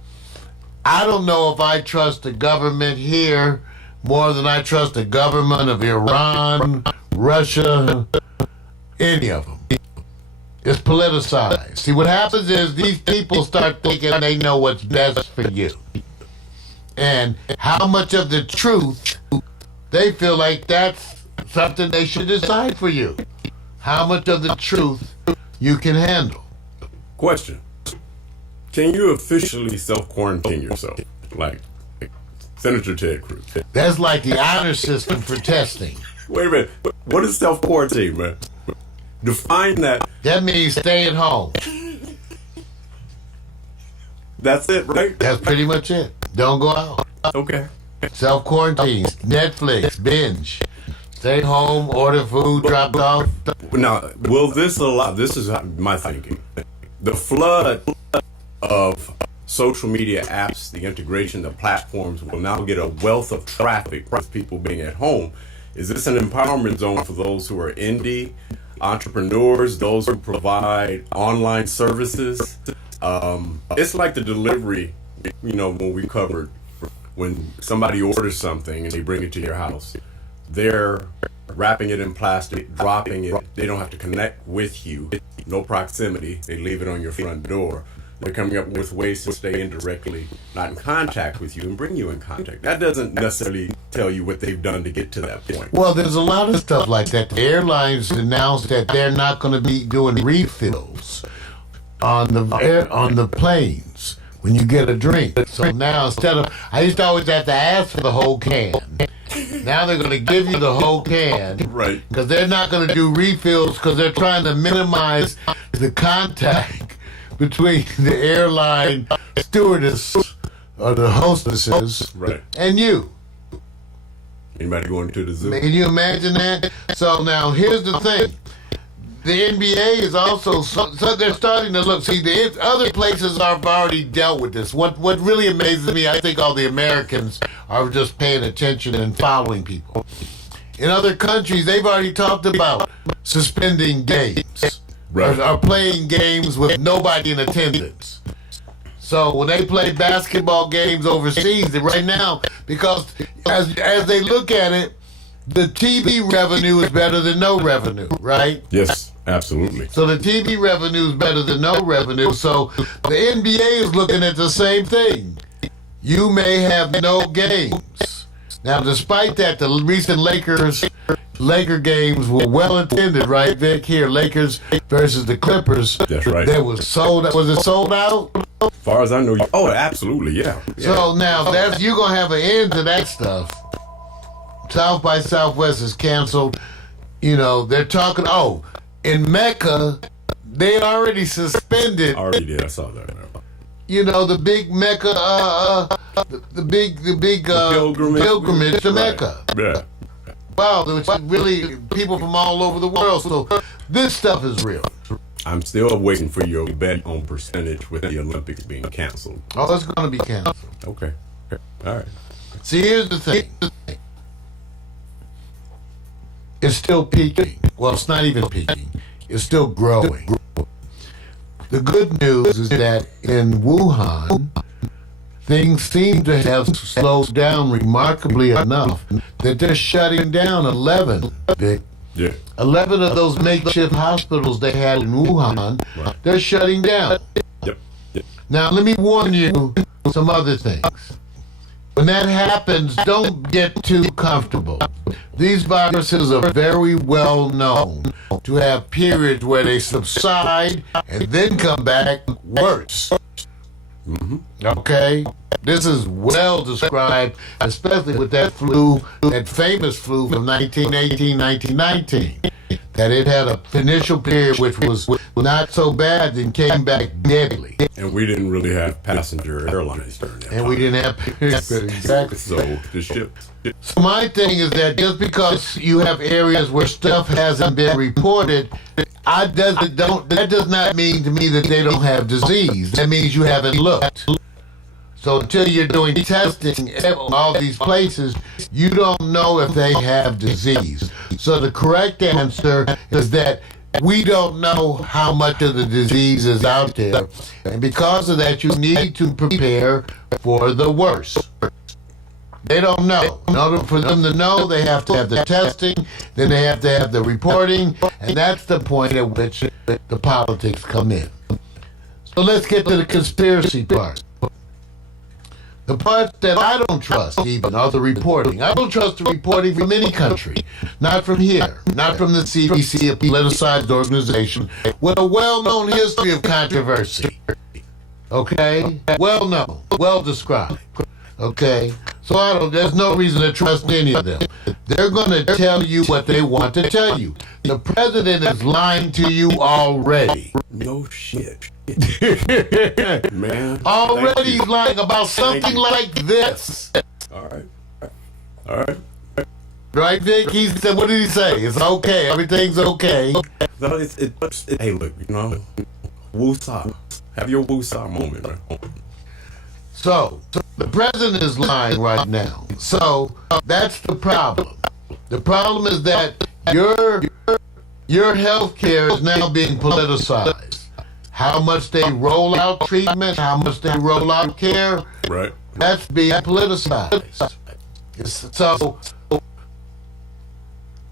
I don't know if I trust the government here more than I trust the government of Iran, Russia, any of them. It's politicized. See, what happens is these people start thinking they know what's best for you. And how much of the truth they feel like that's something they should decide for you. How much of the truth you can handle. Question. Can you officially self-quarantine yourself? Like Senator Ted Cruz. That's like the honor system for testing. Wait a minute. What is self-quarantine, man? Define that. That means stay at home. That's it, right? That's pretty much it. Don't go out. Okay. Self-quarantine, Netflix, binge. Stay home, order food, dropped off. Now, will this allow... This is my thinking. The flood of social media apps, the integration, the platforms will now get a wealth of traffic with people being at home. Is this an empowerment zone for those who are indie entrepreneurs, those who provide online services? It's like the delivery, when we covered, when somebody orders something and they bring it to your house, they're wrapping it in plastic, dropping it. They don't have to connect with you. No proximity. They leave it on your front door. They're coming up with ways to stay indirectly, not in contact with you, and bring you in contact. That doesn't necessarily tell you what they've done to get to that point. Well, there's a lot of stuff like that. The airlines announced that they're not going to be doing refills on the planes when you get a drink. So now I used to always have to ask for the whole can. Now they're going to give you the whole can. Right. Because they're not going to do refills because they're trying to minimize the contact between the airline stewardess or the hostesses and you. Anybody going to the zoo? Can you imagine that? So now here's the thing. The NBA is also, so they're starting to look, see, the other places have already dealt with this. What really amazes me, I think all the Americans are just paying attention and following people. In other countries, they've already talked about suspending games. Are playing games with nobody in attendance. So when they play basketball games overseas, right now, because as they look at it, the TV revenue is better than no revenue, right? Yes, absolutely. So the TV revenue is better than no revenue. So the NBA is looking at the same thing. You may have no games. Now, despite that, the recent Laker games were well attended, right, Vic? Here, Lakers versus the Clippers. That's right. That was sold. Was it sold out? As far as I know, absolutely, yeah. So now you're gonna have an end to that stuff. South by Southwest is canceled. You know, they're talking. Oh, in Mecca, they already suspended. Already did. I saw that. You know, the big Mecca, the big pilgrimage to Mecca. Yeah. Wow, there was really people from all over the world. So this stuff is real. I'm still waiting for your bet on percentage with the Olympics being canceled. Oh, it's going to be canceled. Okay. All right. See, here's the thing. It's still peaking. Well, it's not even peaking. It's still growing. The good news is that in Wuhan, things seem to have slowed down remarkably enough that they're shutting down 11, Vic. Yeah. 11 of those makeshift hospitals they had in Wuhan, they're shutting down. Yep. Now, let me warn you some other things. When that happens, don't get too comfortable. These viruses are very well known to have periods where they subside and then come back worse. Okay? This is well described, especially with that flu, that famous flu from 1918, 1919. That it had an initial period which was not so bad, then came back deadly. And we didn't really have passenger airlines during that time. We didn't have exactly. So the ships. So my thing is that just because you have areas where stuff hasn't been reported, that does not mean to me that they don't have disease. That means you haven't looked. So until you're doing testing at all these places, you don't know if they have disease. So the correct answer is that we don't know how much of the disease is out there. And because of that, you need to prepare for the worst. They don't know. In order for them to know, they have to have the testing, then they have to have the reporting, and that's the point at which the politics come in. So let's get to the conspiracy part. The part that I don't trust even are the reporting. I don't trust the reporting from any country. Not from here. Not from the CDC, a politicized organization with a well-known history of controversy. Okay? Well known. Well described. Okay? So there's no reason to trust any of them. They're going to tell you what they want to tell you. The president is lying to you already. No shit. Man. Already he's lying about something like this. All right. Right, Vic? He said, what did he say? It's okay. Everything's okay. No, hey, look, woosah. Have your woosah moment, man. So, the president is lying right now. So, that's the problem. The problem is that your health care is now being politicized. How much they roll out treatment, how much they roll out care, right? That's being politicized. So,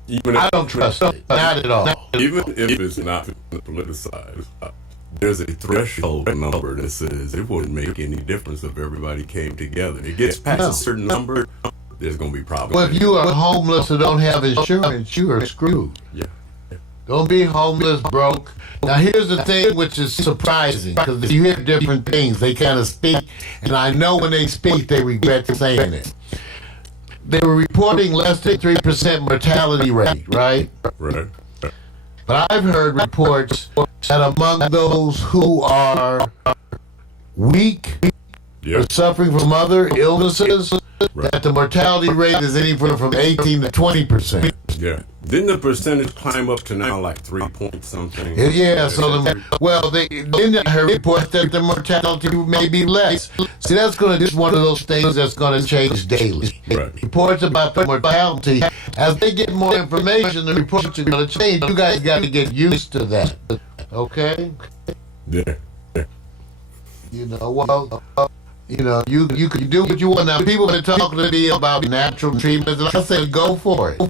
I don't trust it. Not at all. Even if it's not politicized, there's a threshold number that says it wouldn't make any difference if everybody came together. It gets past a certain number, there's going to be problems. Well, if you are homeless or don't have insurance, you are screwed. Yeah. Don't be homeless, broke. Now, here's the thing which is surprising, because you hear different things. They kind of speak, and I know when they speak, they regret saying it. They were reporting less than 3% mortality rate, right? Right. But I've heard reports that among those who are weak or suffering from other illnesses, that the mortality rate is anywhere from 18 to 20%. Yeah. Didn't the percentage climb up to now like 3 point something? Yeah, so then I heard reports that the mortality may be less. See, that's just one of those things that's going to change daily. Right. Reports about the mortality, as they get more information, the reports are going to change. You guys got to get used to that. Okay? Yeah. You can do what you want. Now, people have been talking to me about natural treatments, and I say, go for it.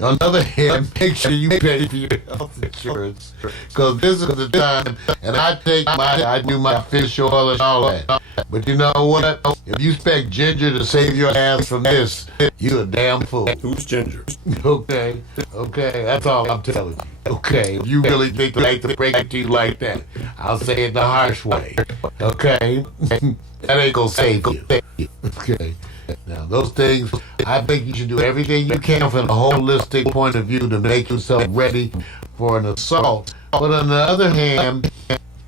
On the other hand, make sure you pay for your health insurance, because this is the time, and I do my fish oil and all that. But you know what? If you expect Ginger to save your ass from this, you a damn fool. Who's Ginger? Okay, that's all I'm telling you. Okay, if you really think they to break it to you like that, I'll say it the harsh way. Okay, that ain't gonna save you. Okay. Now, those things, I think you should do everything you can from a holistic point of view to make yourself ready for an assault. But on the other hand,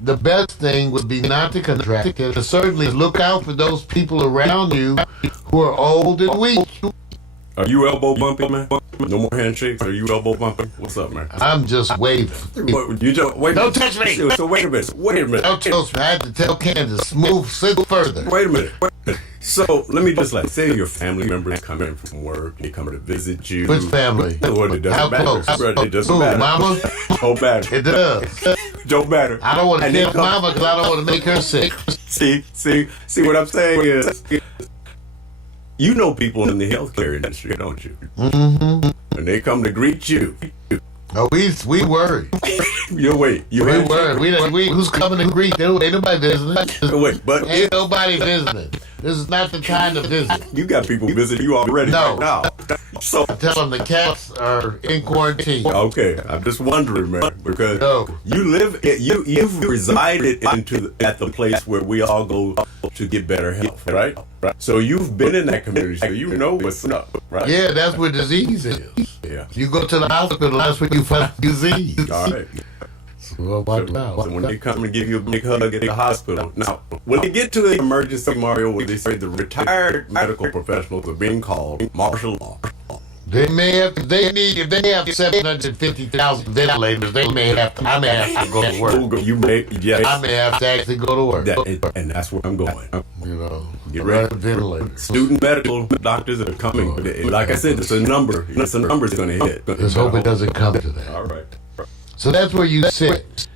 the best thing would be not to contract it, and certainly look out for those people around you who are old and weak. Are you elbow bumping, man? No more handshakes? Are you elbow bumping? What's up, man? I'm just waving. You just wait. Don't touch me! So wait a minute. Don't touch me. I had to tell Candace, sit further. Wait a minute. So let me just say your family members come in from work, they come to visit you. Which family? Well, it doesn't How matter. close? Bro, it doesn't Who, matter. mama? Don't matter. It does. Don't matter. I don't want to And they kill come- mama because I don't want to make her sick. See what I'm saying is, you know people in the healthcare industry, don't you? Mm-hmm. And they come to greet you. Oh, we worry. You wait. You We handshake? worry. We who's coming to greet? Ain't nobody visiting. Wait, but Ain't nobody visiting. This is not the time to visit. you got people visiting you already No. right now. So Tell them the cats are in quarantine. okay, I'm just wondering, man, because No. you've resided at the place where we all go to get better health, right? So you've been in that community, so you know what's up, right? Yeah, that's where disease is. Yeah. You go to the hospital, that's where you find disease. All right. Well, watch So out. when they come and give you a big hug at the hospital, now when they get to the emergency, Mario, where they say the retired medical professionals are being called martial law. They may have. If they have 750,000 ventilators, I may have to go to work. You may, yes. I may have to actually go to work. And that's where I'm going. You know, Get ready. ventilators. Student medical doctors are coming. Like I said, it's a number. It's a number that's going to hit. Let's hope it doesn't come to that. All right. So that's where you sit.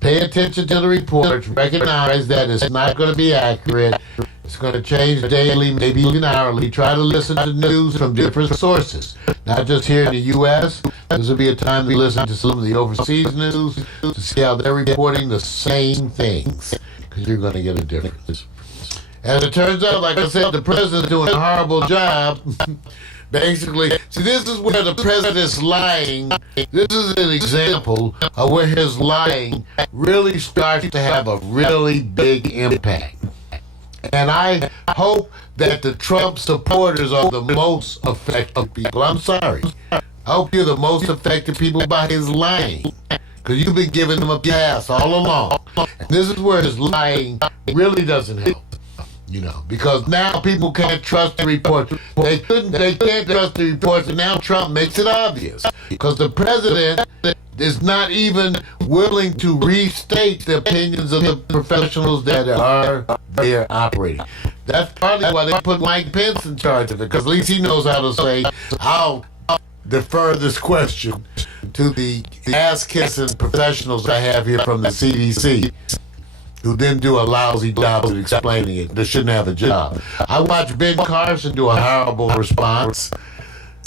Pay attention to the reports. Recognize that it's not going to be accurate. It's going to change daily, maybe even hourly. Try to listen to news from different sources, not just here in the U.S. This will be a time we listen to some of the overseas news to see how they're reporting the same things, because you're going to get a difference. As it turns out, like I said, the president's doing a horrible job. Basically, see, this is where the president's lying. This is an example of where his lying really starts to have a really big impact. And I hope that the Trump supporters are the most affected people. I'm sorry. I hope you're the most affected people by his lying, because you've been giving him a pass all along. And this is where his lying really doesn't help. You know, because now people can't trust the reports. They can't trust the reports, and now Trump makes it obvious. Because the president is not even willing to restate the opinions of the professionals that are there operating. That's partly why they put Mike Pence in charge of it, because at least he knows how to say, I'll defer this question to the ass-kissing professionals I have here from the CDC, who then do a lousy job of explaining it. They shouldn't have a job. I watched Ben Carson do a horrible response.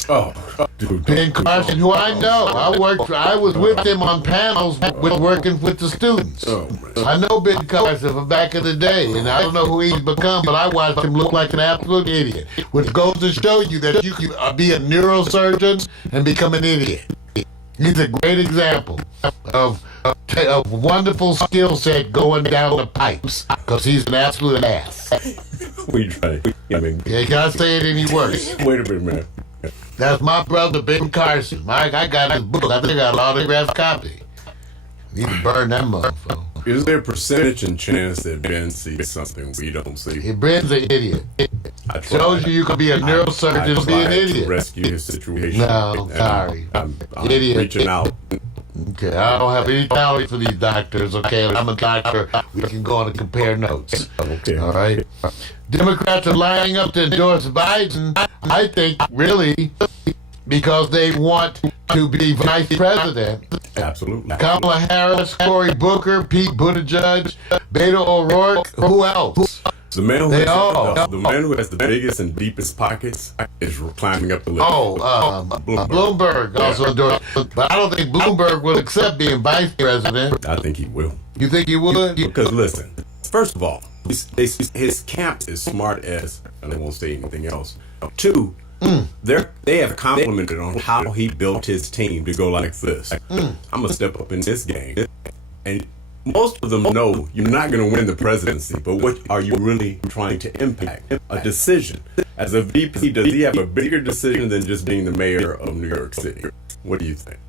Oh, dude. Ben Carson, who I know, I was with him on panels working with the students. Oh, man. I know Ben Carson from back in the day, and I don't know who he's become, but I watched him look like an absolute idiot, which goes to show you that you can be a neurosurgeon and become an idiot. He's a great example of a wonderful skill set going down the pipes, because he's an absolute ass. We try. Yeah, can I say it any worse? Wait a minute, man. That's my brother, Ben Carson. I got his book. I think I got an autographed copy. Need to burn that motherfucker. Is there a percentage and chance that Ben sees something we don't see? Ben's an idiot. I Shows you can be a neurosurgeon and be an tried to idiot. rescue his situation. No, And sorry. I'm Idiot. reaching out. Okay, I don't have any talent for these doctors, okay? I'm a doctor. We can go on and compare notes. Okay. All right? Democrats are lining up to endorse Biden, I think, really, because they want to be vice president. Absolutely. Kamala Harris, Cory Booker, Pete Buttigieg, Beto O'Rourke, who else? The man who They has all. the man who has the biggest and deepest pockets is climbing up the list. Bloomberg also doing. But I don't think Bloomberg will accept being vice president. I think he will. You think he would? Because listen, first of all, his camp is smart as, and I won't say anything else. Two, they have complimented on how he built his team to go like this. I'm gonna step up in this game, and most of them know you're not gonna win the presidency, but what are you really trying to impact? A decision. As a VP, does he have a bigger decision than just being the mayor of New York City? What do you think?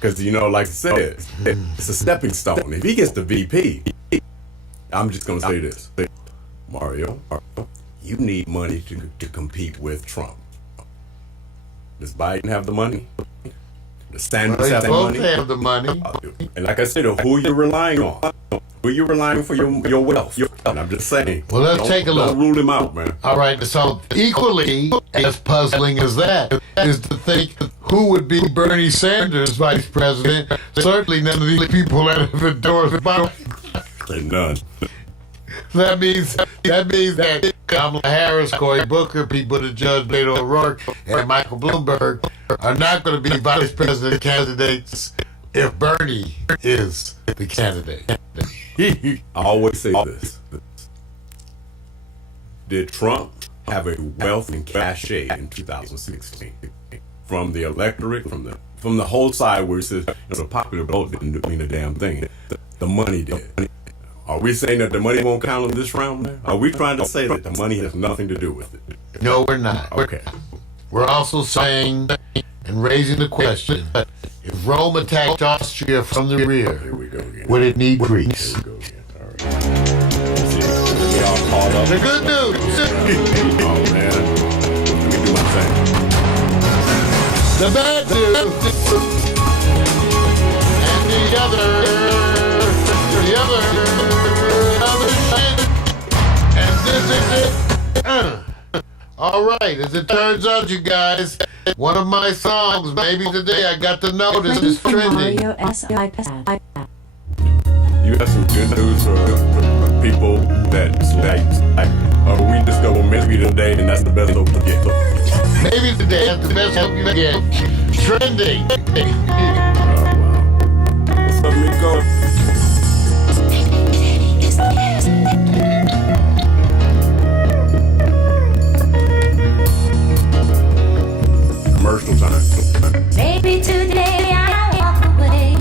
Because like I said, it's a stepping stone. If he gets the VP, I'm just gonna say this, Mario, you need money to compete with Trump. Does Biden have the money? Does Sanders have the money? Both have the money. And like I said, who are you relying on? Who are you relying for your wealth? And I'm just saying. Well, let's take a look. Don't rule him out, man. All right, so equally as puzzling as that is to think who would be Bernie Sanders vice president. Certainly none of these people that have endorsed Biden. None. That means that Kamala Harris, Cory Booker, people that Judge Beto O'Rourke, and Michael Bloomberg are not going to be vice president candidates if Bernie is the candidate. I always say this. Did Trump have a wealth and cachet in 2016? From the electorate, from the whole side where it says the popular vote didn't mean a damn thing. The money did. Are we saying that the money won't count in this round, man? Are we trying to say that the money has nothing to do with it? No, we're not. Okay. We're also saying and raising the question, if Rome attacked Austria from the rear, Here we go again. would it need Greece? Here we go again. All right. See, we all caught up. The good news. Oh, man. Let me do my thing. The bad news. And the other shit. And this is it. All right, as it turns out, you guys, one of my songs, maybe today I got to notice, Playing is from trending. Mario S. iPad. You have some good news for people that we just go maybe today, and that's the best hope you get. Maybe today that's the best hope you get. Trending. Oh, wow. What's up, Nico? Commercial time. Maybe today I'll walk away,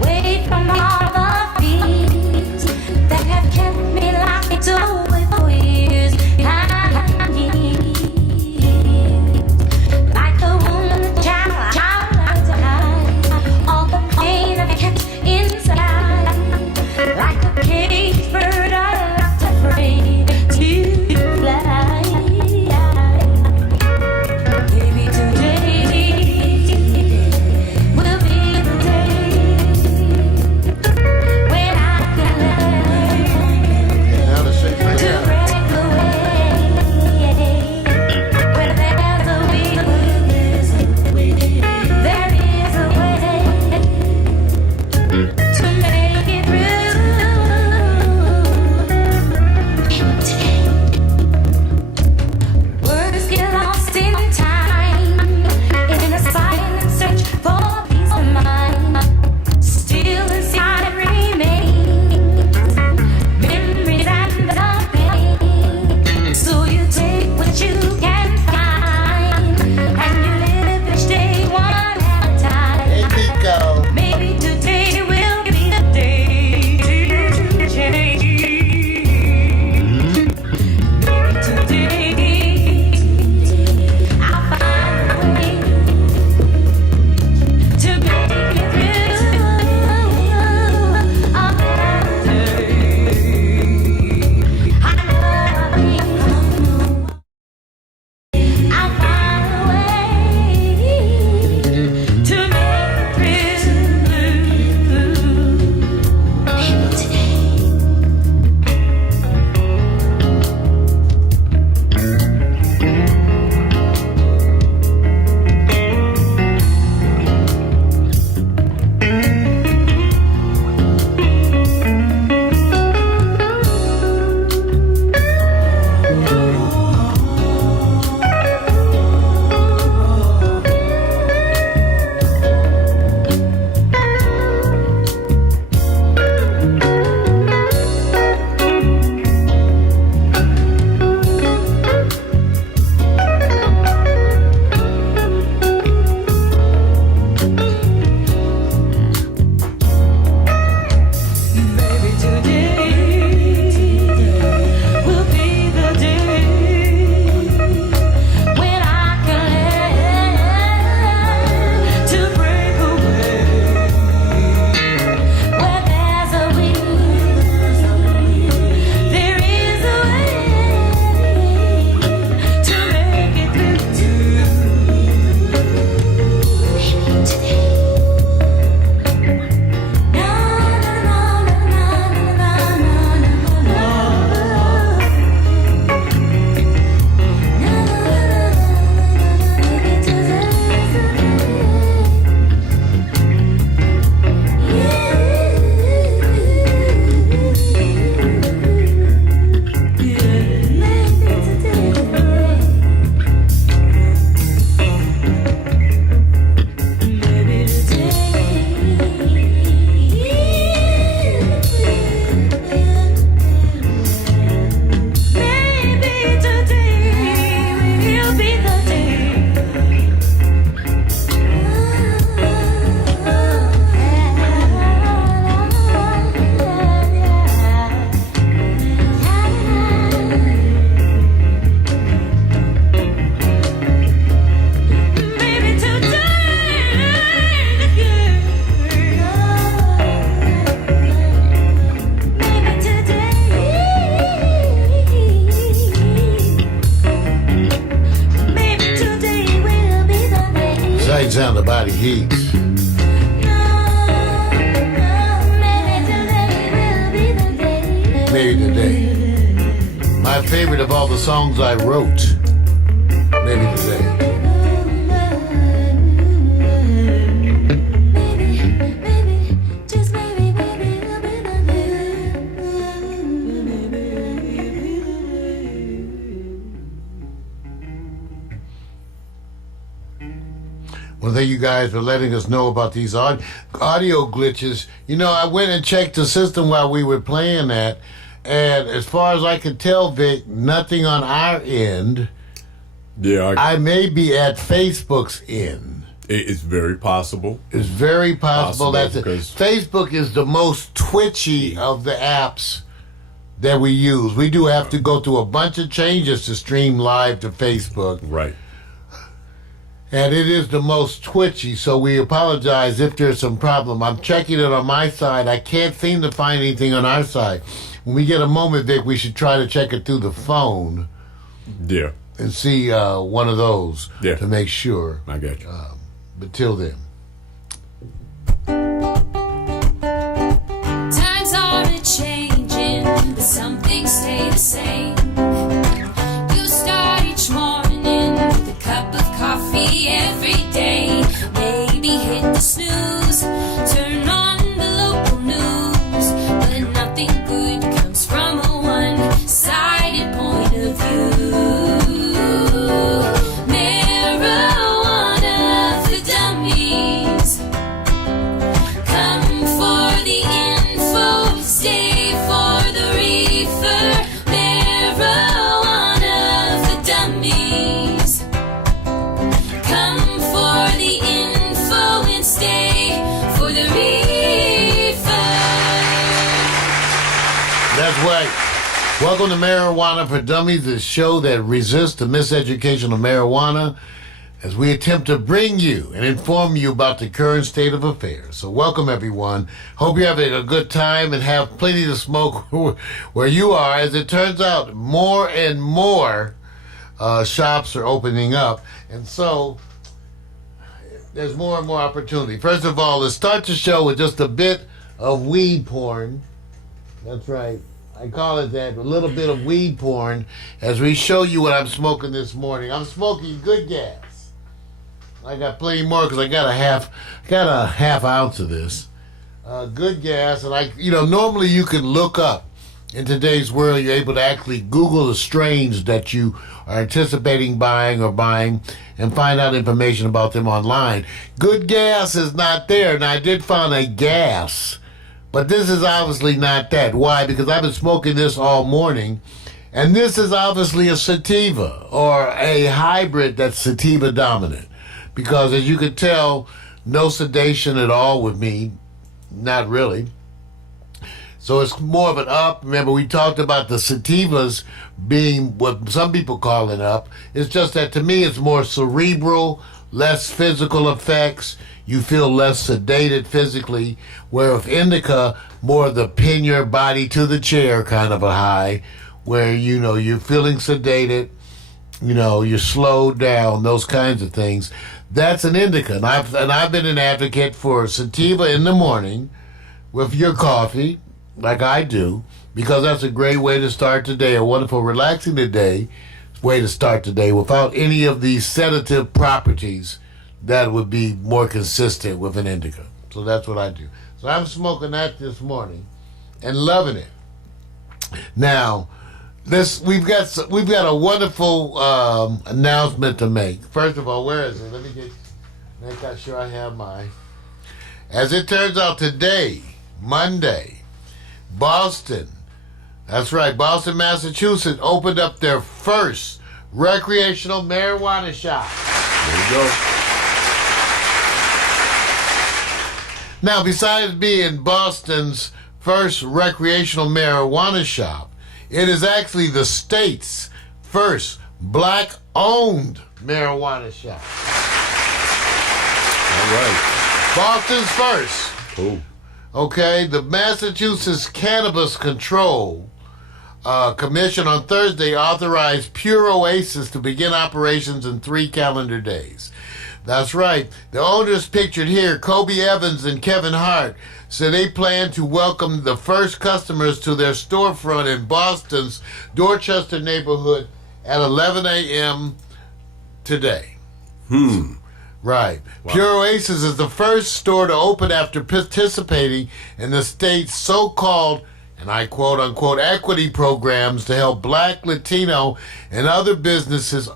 away from all the fears that have kept me locked away for years and years. Like a wounded child, I learned to hide all the pain I've kept inside. Like a caged bird, I'm not afraid to fly. Maybe today sound the body heats. Maybe today. My favorite of all the songs I wrote. Maybe today. Well, thank you guys for letting us know about these audio glitches. You know, I went and checked the system while we were playing that, and as far as I can tell, Vic, nothing on our end. Yeah, I may be at Facebook's end. It's very possible. It's very possible that because Facebook is the most twitchy of the apps that we use. We do have to go through a bunch of changes to stream live to Facebook. Right. And it is the most twitchy, so we apologize if there's some problem. I'm checking it on my side. I can't seem to find anything on our side. When we get a moment, Vic, we should try to check it through the phone. Yeah. And see one of those to make sure. I got you. But till then. Times are a-changing, but some things stay the same. You start each morning with a cup of coffee every day. Maybe hit the snooze, turn on the local news, but nothing good comes from a one-sided point of view. Marijuana for dummies. Come for the info, stay for the reefer. Marijuana for dummies. Come for the info and stay for the reefer. That's right. Welcome to Marijuana for Dummies, the show that resists the miseducation of marijuana as we attempt to bring you and inform you about the current state of affairs. So welcome, everyone. Hope you're having a good time and have plenty to smoke where you are. As it turns out, more and more shops are opening up, and so there's more and more opportunity. First of all, let's start the show with just a bit of weed porn. That's right. I call it that, a little bit of weed porn, as we show you what I'm smoking this morning. I'm smoking good gas. I got plenty more because I got a half ounce of this. Good gas, and normally you can look up. In today's world, you're able to actually Google the strains that you are anticipating buying and find out information about them online. Good gas is not there. Now, I did find a gas, but this is obviously not that. Why? Because I've been smoking this all morning, and this is obviously a sativa or a hybrid that's sativa dominant. Because as you can tell, no sedation at all with me, not really. So it's more of an up. Remember, we talked about the sativas being what some people call an up. It's just that to me it's more cerebral, less physical effects. You feel less sedated physically, where with indica, more of the pin your body to the chair kind of a high, where, you're feeling sedated, you're slowed down, those kinds of things. That's an indica. And I've been an advocate for sativa in the morning with your coffee, like I do, because that's a great way to start the day, a wonderful, relaxing way to start the day without any of these sedative properties that would be more consistent with an indica. So that's what I do. So I'm smoking that this morning and loving it. Now, we've got a wonderful announcement to make. First of all, where is it? Let me make sure I have mine. As it turns out, today, Monday, Boston, that's right, Boston, Massachusetts, opened up their first recreational marijuana shop. There you go. Now, besides being Boston's first recreational marijuana shop, it is actually the state's first black-owned marijuana shop. All right. Boston's first. Cool. Okay, the Massachusetts Cannabis Control Commission on Thursday authorized Pure Oasis to begin operations in 3 calendar days. That's right. The owners pictured here, Kobe Evans and Kevin Hart, said they plan to welcome the first customers to their storefront in Boston's Dorchester neighborhood at 11 a.m. today. Right. Wow. Pure Oasis is the first store to open after participating in the state's so-called, and I quote unquote, equity programs to help Black, Latino, and other business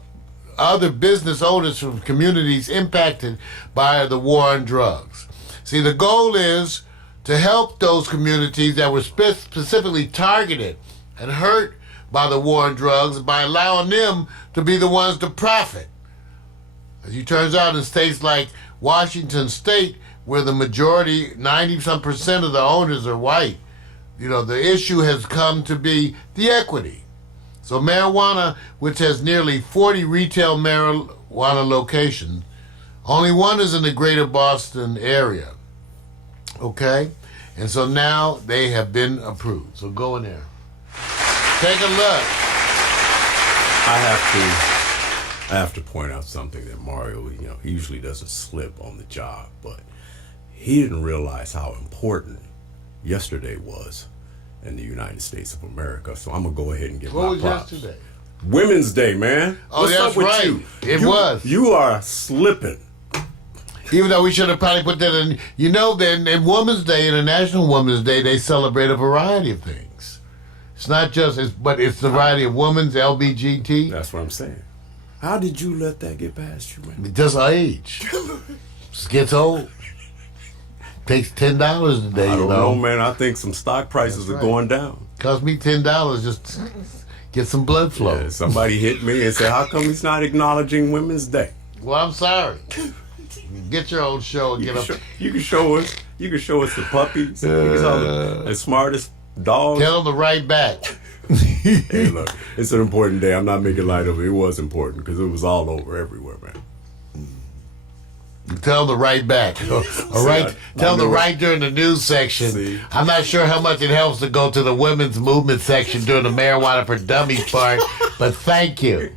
owners from communities impacted by the war on drugs. See, the goal is to help those communities that were specifically targeted and hurt by the war on drugs by allowing them to be the ones to profit. As it turns out, in states like Washington State, where the majority, 90-some% of the owners are white, the issue has come to be the equity. So marijuana, which has nearly 40 retail marijuana locations, only one is in the greater Boston area. Okay? And so now they have been approved. So go in there. Take a look. I have to point out something that Mario, he usually doesn't slip on the job, but he didn't realize how important yesterday was in the United States of America. So I'm gonna go ahead and give my props. What was yesterday? Women's Day, man. Oh, What's that's up with right. you? It was. You are slipping. Even though we should have probably put that in. Then in Women's Day, International Women's Day, they celebrate a variety of things. It's not just, but it's the variety of women's, LBGT. That's what I'm saying. How did you let that get past you, man? Just age. Just gets old. Takes $10 a day, I don't know, man. I think some stock prices are going down. Cost me $10 just get some blood flow. Yeah, somebody hit me and said, how come he's not acknowledging Women's Day? Well, I'm sorry. Get your own show and get up. You can show us. You can show us the puppies. You can show the smartest dogs. Tell them to write back. Hey, look, it's an important day. I'm not making light of it. It was important because it was all over everywhere, man. Tell them to write back. All right. Tell them to write during the news section. See? I'm not sure how much it helps to go to the women's movement section during the marijuana for dummies part, but thank you.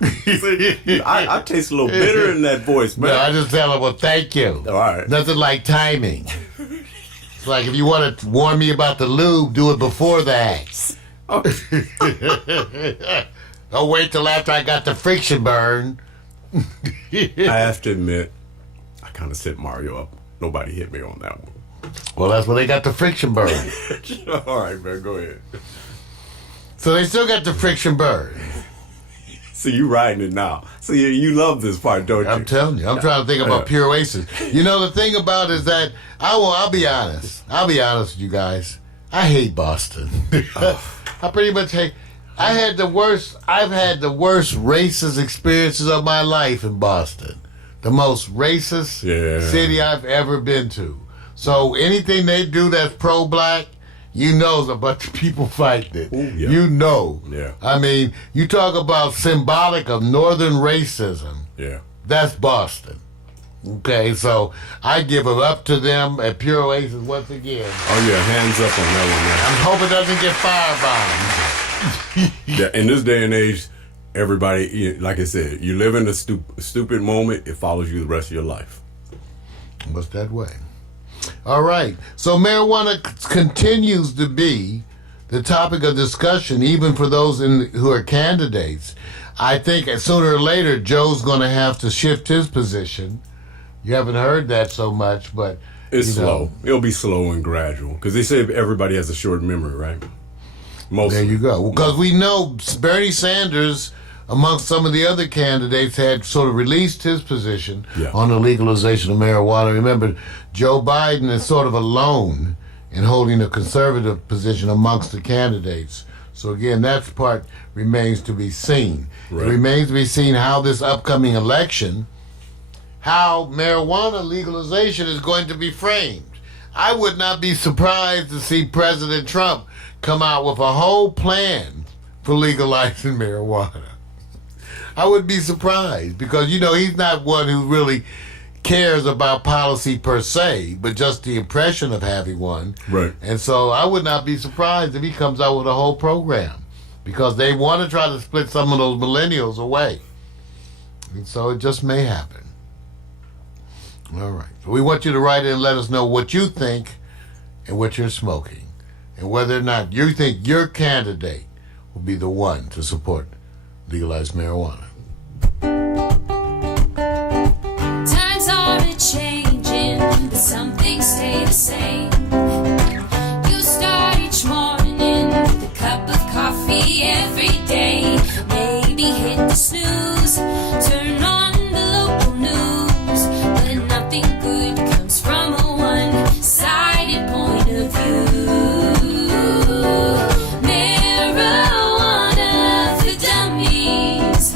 I taste a little bitter in that voice, man. No, I just tell them, well, thank you. All right. Nothing like timing. It's like if you want to warn me about the lube, do it before the act. Don't wait till after I got the friction burn. I have to admit, I kind of set Mario up. Nobody hit me on that one. Well, that's when they got the friction burn. All right, man, go ahead. So they still got the friction burn. See, you riding it now. See, you love this part, don't you? I'm telling you. I'm trying to think about Pure Oasis. The thing about it is that I'll be honest. I'll be honest with you guys. I hate Boston. I pretty much hate. I've had the worst racist experiences of my life in Boston. The most racist city I've ever been to. So anything they do that's pro-black, there's a bunch of people fighting it. Ooh, yeah. Yeah. I mean, you talk about symbolic of northern racism. Yeah. That's Boston. Okay, so I give it up to them at Pure Oasis once again. Oh, yeah, hands up on that I'm hoping it doesn't get firebombed. Yeah, in this day and age, everybody, like I said, you live in a stupid moment, it follows you the rest of your life. What's that way? All right, so marijuana continues to be the topic of discussion, even for those who are candidates. I think sooner or later, Joe's going to have to shift his position. You haven't heard that so much, but it's slow. It'll be slow and gradual because they say everybody has a short memory, right? Mostly. There you go. Because we know Bernie Sanders, amongst some of the other candidates, had sort of released his position on the legalization of marijuana. Remember, Joe Biden is sort of alone in holding a conservative position amongst the candidates. So again, that part remains to be seen. Right. It remains to be seen how this upcoming election, how marijuana legalization is going to be framed. I would not be surprised to see President Trump come out with a whole plan for legalizing marijuana. I would be surprised because, he's not one who really cares about policy per se, but just the impression of having one. Right. And so I would not be surprised if he comes out with a whole program. because they want to try to split some of those millennials away. And so it just may happen. All right. So we want you to write in and let us know what you think and what you're smoking, and whether or not you think your candidate will be the one to support legalized marijuana. Times are a-changing, but some things stay the same. You start each morning with a cup of coffee every day. Maybe hit the snooze, turn on the local news, but nothing good comes from a one-sided point of view. Marijuana for dummies.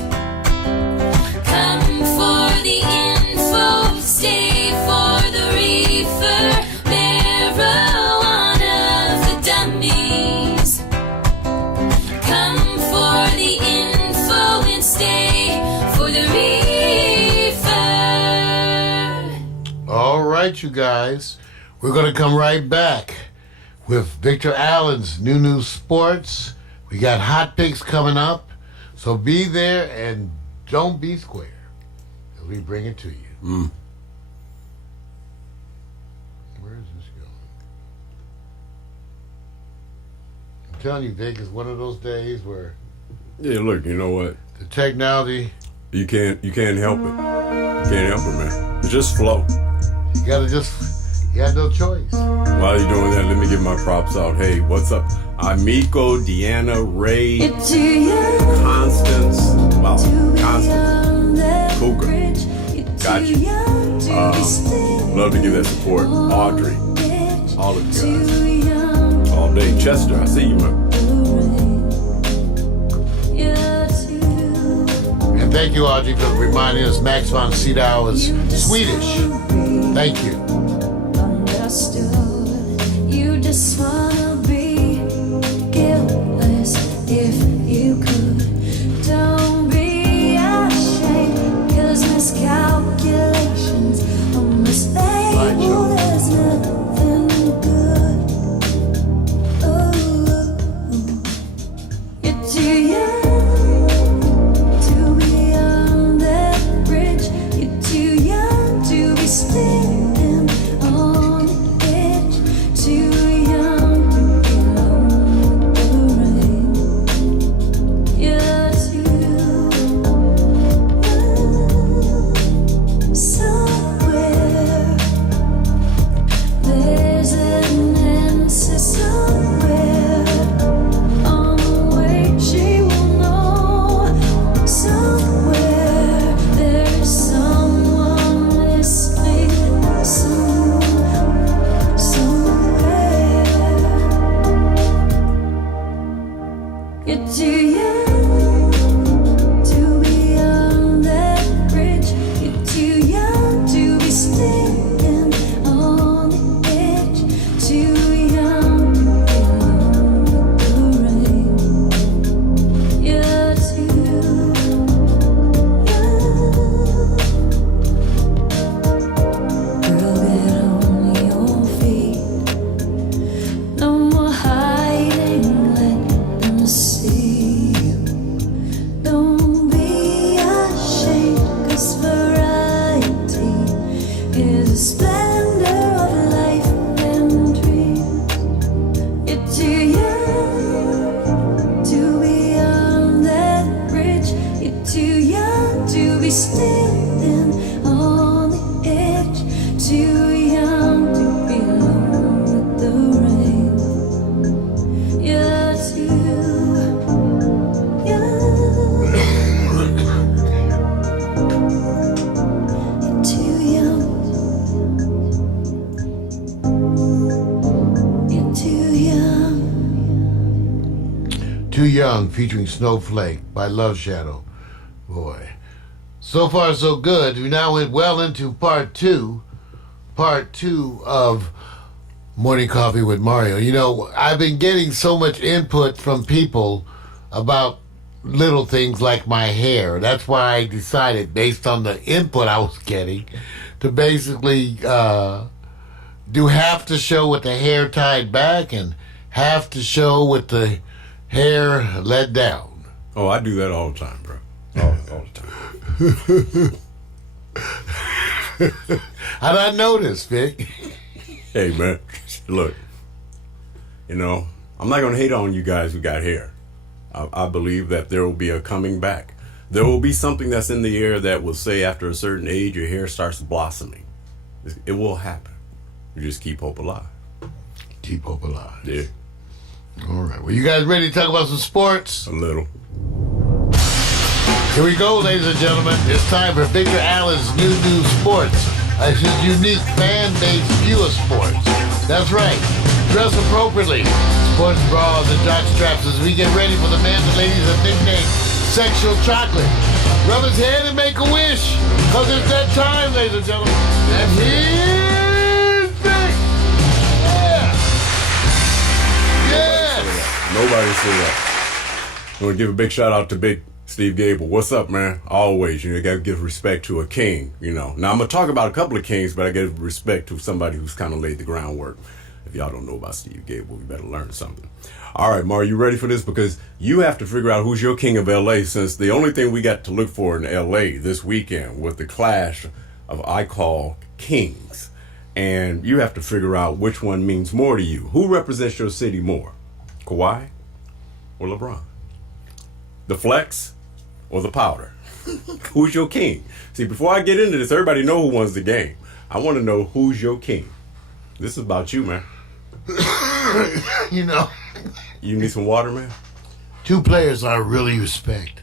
Come for the info, stay for the reefer. Marijuana for dummies. Come for the info and stay for the reefer. All right, you guys. We're going to come right back with Victor Allen's New Sports. We got hot picks coming up. So be there and don't be square as we bring it to you. Where is this going? I'm telling you, Vic, it's one of those days where Yeah, look, you know what? the technology, You can't help it. You can't help it, man. Just flow. you got no choice. While you're doing that, let me give my props out. Hey, what's up? Amico, Deanna, Ray, You're too young Constance. Wow, to be Constance. on that Cougar. bridge. You're Got too you. young to be standing Love to give that support. on Audrey, the edge. all of you Too guys. young All day. Chester, I see you, man. to rain. You're too And thank you, Audrey, for reminding us Max von Sydow is Swedish. Thank you. understood. You just wanna be guiltless if you could. Don't be ashamed, 'cause miscalculations are mistakes. Right, Joe. There's nothing good. Oh, you're too young to be on that bridge. You're too young to be standing on the edge. Too young to be alone with the rain. You're too young. Somewhere there's an answer somewhere. On the way she will know. Somewhere there is someone listening. Somewhere you're too young to be on that bridge. You're too young to be standing on the edge. Too young to be alone with the rain. You're too young. Girl, get on your feet. No more hiding, let them see you. Don't be ashamed, 'cause variety is a splendor of life and dreams. You're too young to be on that bridge. You're too young to be standing on the edge. Too young to be alone with the rain. You're too young. You're too young. You're too young. Too Young featuring Snowflake by Love Shadow. Boy. So far, so good. We now went well into part two of Morning Coffee with Mario. You know, I've been getting so much input from people about little things like my hair. That's why I decided, based on the input I was getting, to basically do half the show with the hair tied back and half the show with the hair let down. Oh, I do that all the time, bro. All the time. How did I know this, Vic? Hey, man, look, you know, I'm not going to hate on you guys who got hair. I believe that there will be a coming back. There will be something that's in the air that will say after a certain age, your hair starts blossoming. It will happen. You just keep hope alive. Keep hope alive. Yeah. All right. Well, you guys ready to talk about some sports? A little. Here we go, ladies and gentlemen. It's time for Victor Allen's New Sports. His unique fan-based view of sports. That's right. Dress appropriately. Sports bras and jock straps as we get ready for the man the ladies have nicknamed Sexual Chocolate. Rub his head and make a wish. Because it's that time, ladies and gentlemen. And here's Vic. Yeah. Yes. Nobody say that. I want to give a big shout out to Big Steve Gable. What's up, man? Always, you got to give respect to a king, you know. Now, I'm going to talk about a couple of kings, but I give respect to somebody who's kind of laid the groundwork. If y'all don't know about Steve Gable, you better learn something. All right, Mar, you ready for this? Because you have to figure out who's your king of L.A., since the only thing we got to look for in L.A. this weekend was the clash of, I call, kings. And you have to figure out which one means more to you. Who represents your city more? Kawhi or LeBron? The flex or the powder? Who's your king? See, before I get into this, everybody know who wins the game. I want to know who's your king. This is about you, man. You know, You need some water, man? two players I really respect.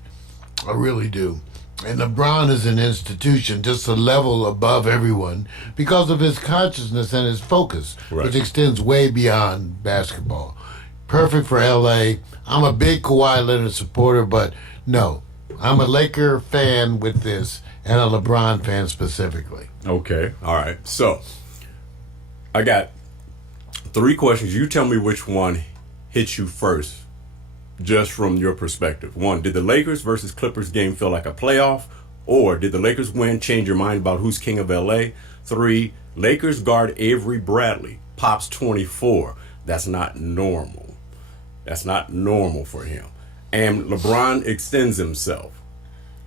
I really do. And LeBron is an institution just a level above everyone because of his consciousness and his focus, Right. which extends way beyond basketball. Perfect for L.A. I'm a big Kawhi Leonard supporter, but no, I'm a Laker fan with this and a LeBron fan specifically. Okay, all right. So, I got 3 questions. You tell me which one hits you first, just from your perspective. 1, did the Lakers versus Clippers game feel like a playoff? Or did the Lakers win change your mind about who's king of LA? 3, Lakers guard Avery Bradley, pops 24. That's not normal. That's not normal for him. And LeBron extends himself.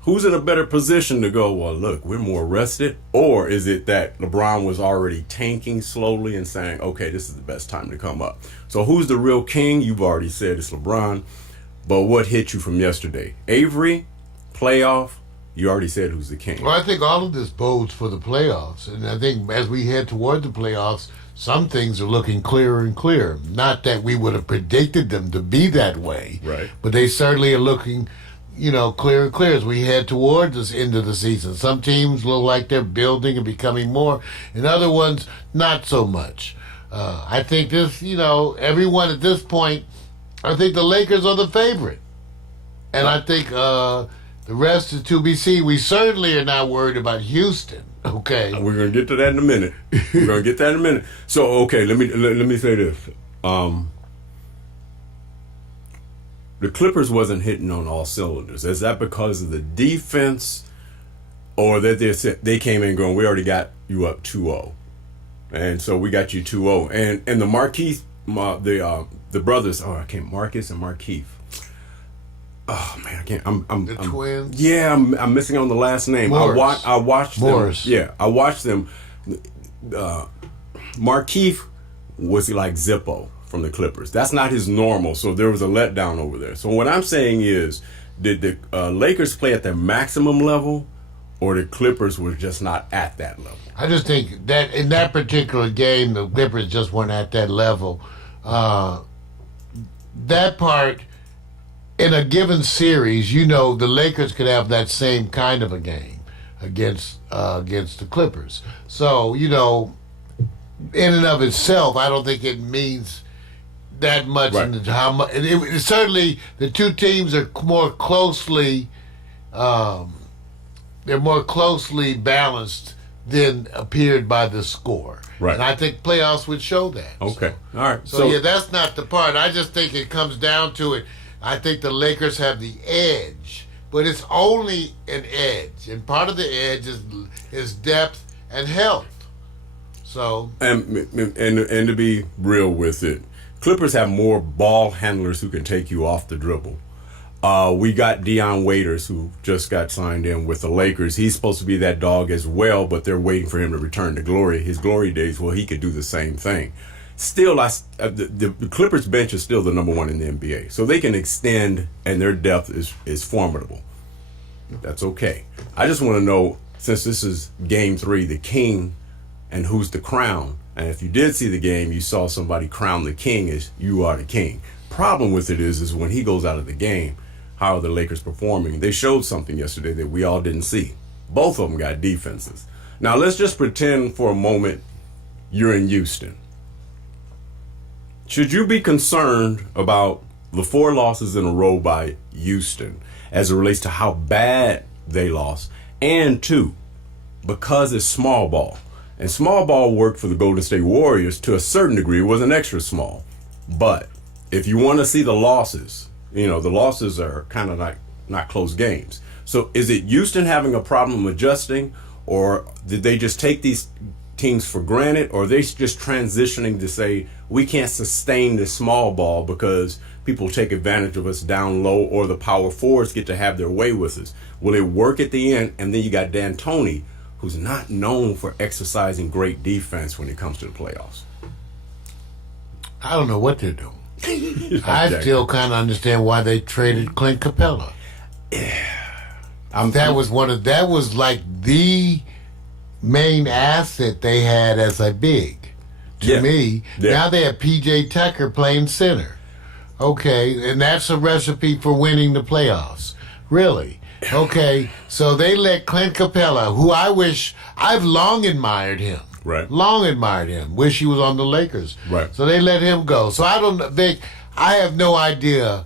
Who's in a better position to go, well, look, we're more rested? Or is it that LeBron was already tanking slowly and saying, okay, this is the best time to come up? So who's the real king? You've already said it's LeBron. But what hit you from yesterday? Avery, playoff, you already said who's the king. Well, I think all of this bodes for the playoffs. And I think as we head toward the playoffs, some things are looking clearer and clearer. Not that we would have predicted them to be that way. Right. But they certainly are looking, clearer and clearer as we head towards this end of the season. Some teams look like they're building and becoming more, and other ones not so much. I think this, everyone at this point, I think the Lakers are the favorite. And I think the rest is to be seen. We certainly are not worried about Houston, okay? We're going to get to that in a minute. We're going to get that in a minute. So, okay, let me say this. The Clippers wasn't hitting on all cylinders. Is that because of the defense, or that they came in going, we already got you up 2-0, and so we got you 2-0, and the Marquise, the brothers, Marcus and Markeith. Oh man, I can't. I'm The twins. Yeah, I'm missing on the last name. Morris. I watched Morris. them. Yeah, I watched them. Markeith was like Zippo from the Clippers. That's not his normal, so there was a letdown over there. So what I'm saying is, did the Lakers play at their maximum level, or the Clippers were just not at that level? I just think that in that particular game, the Clippers just weren't at that level. That part, in a given series, the Lakers could have that same kind of a game against the Clippers. So, in and of itself, I don't think it means that much. Right. In how much? Certainly, the two teams are more closely. They're more closely balanced than appeared by the score. Right. And I think playoffs would show that. Okay. All right. So yeah, that's not the part. I just think it comes down to it. I think the Lakers have the edge, but it's only an edge, and part of the edge is depth and health. So And to be real with it, Clippers have more ball handlers who can take you off the dribble. We got Deion Waiters, who just got signed in with the Lakers. He's supposed to be that dog as well, but they're waiting for him to return to his glory days. Well, he could do the same thing. Still, the Clippers bench is still the number one in the NBA, so they can extend, and their depth is formidable. That's okay. I just want to know, since this is Game 3, the king, and who's the crown. And if you did see the game, you saw somebody crown the king as you are the king. Problem with it is when he goes out of the game, how are the Lakers performing? They showed something yesterday that we all didn't see. Both of them got defenses. Now let's just pretend for a moment you're in Houston. Should you be concerned about the 4 losses in a row by Houston as it relates to how bad they lost? And 2, because it's small ball. And small ball worked for the Golden State Warriors to a certain degree. It wasn't extra small. But if you want to see the losses, the losses are kind of like not close games. So is it Houston having a problem adjusting, or did they just take these teams for granted, or are they just transitioning to say we can't sustain this small ball because people take advantage of us down low, or the power forwards get to have their way with us? Will it work at the end? And then you got D'Antoni, who's not known for exercising great defense when it comes to the playoffs. I don't know what they're doing. I still kind of understand why they traded Clint Capella. Yeah, that was like the main asset they had as a big. To me, now they have PJ Tucker playing center. Okay, and that's a recipe for winning the playoffs. Really? Okay, so they let Clint Capella, who I've long admired him. Right. Long admired him. Wish he was on the Lakers. Right. So they let him go. So I have no idea.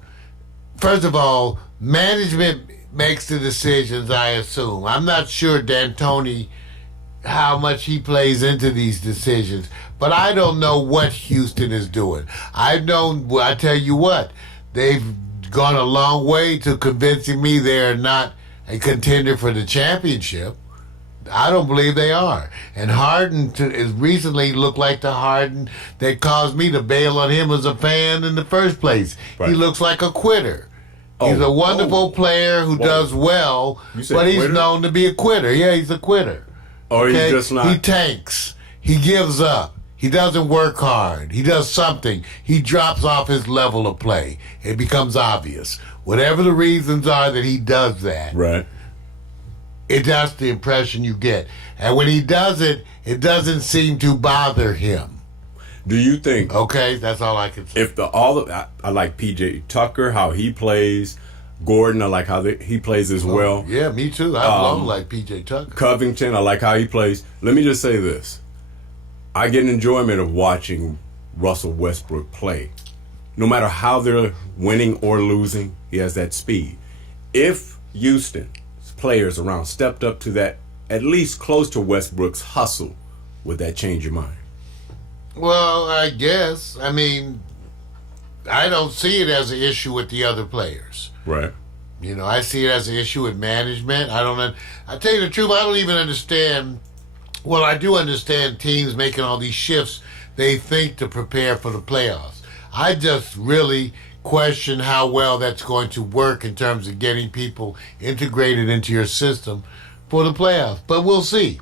First of all, management makes the decisions, I assume. I'm not sure D'Antoni, how much he plays into these decisions, but I don't know what Houston is doing. I tell you what, they've gone a long way to convincing me they're not a contender for the championship. I don't believe they are. And Harden has recently looked like the Harden that caused me to bail on him as a fan in the first place. Right. He looks like a quitter. He's a wonderful player who does well, but he's known to be a quitter. Yeah, he's a quitter. Or he's just not. He tanks. He gives up. He doesn't work hard. He does something. He drops off his level of play. It becomes obvious. Whatever the reasons are that he does that. Right. That's the impression you get. And when he does it, it doesn't seem to bother him. Do you think? Okay, that's all I can say. I like PJ Tucker, how he plays. Gordon, I like how he plays as well. Yeah, me too. I long like PJ Tucker. Covington, I like how he plays. Let me just say this. I get an enjoyment of watching Russell Westbrook play. No matter how they're winning or losing, he has that speed. If Houston players around stepped up to that, at least close to Westbrook's hustle, would that change your mind? Well, I guess. I mean, I don't see it as an issue with the other players. Right. I see it as an issue with management. I tell you the truth, I don't even understand. Well, I do understand teams making all these shifts they think to prepare for the playoffs. I just really question how well that's going to work in terms of getting people integrated into your system for the playoffs. But we'll see.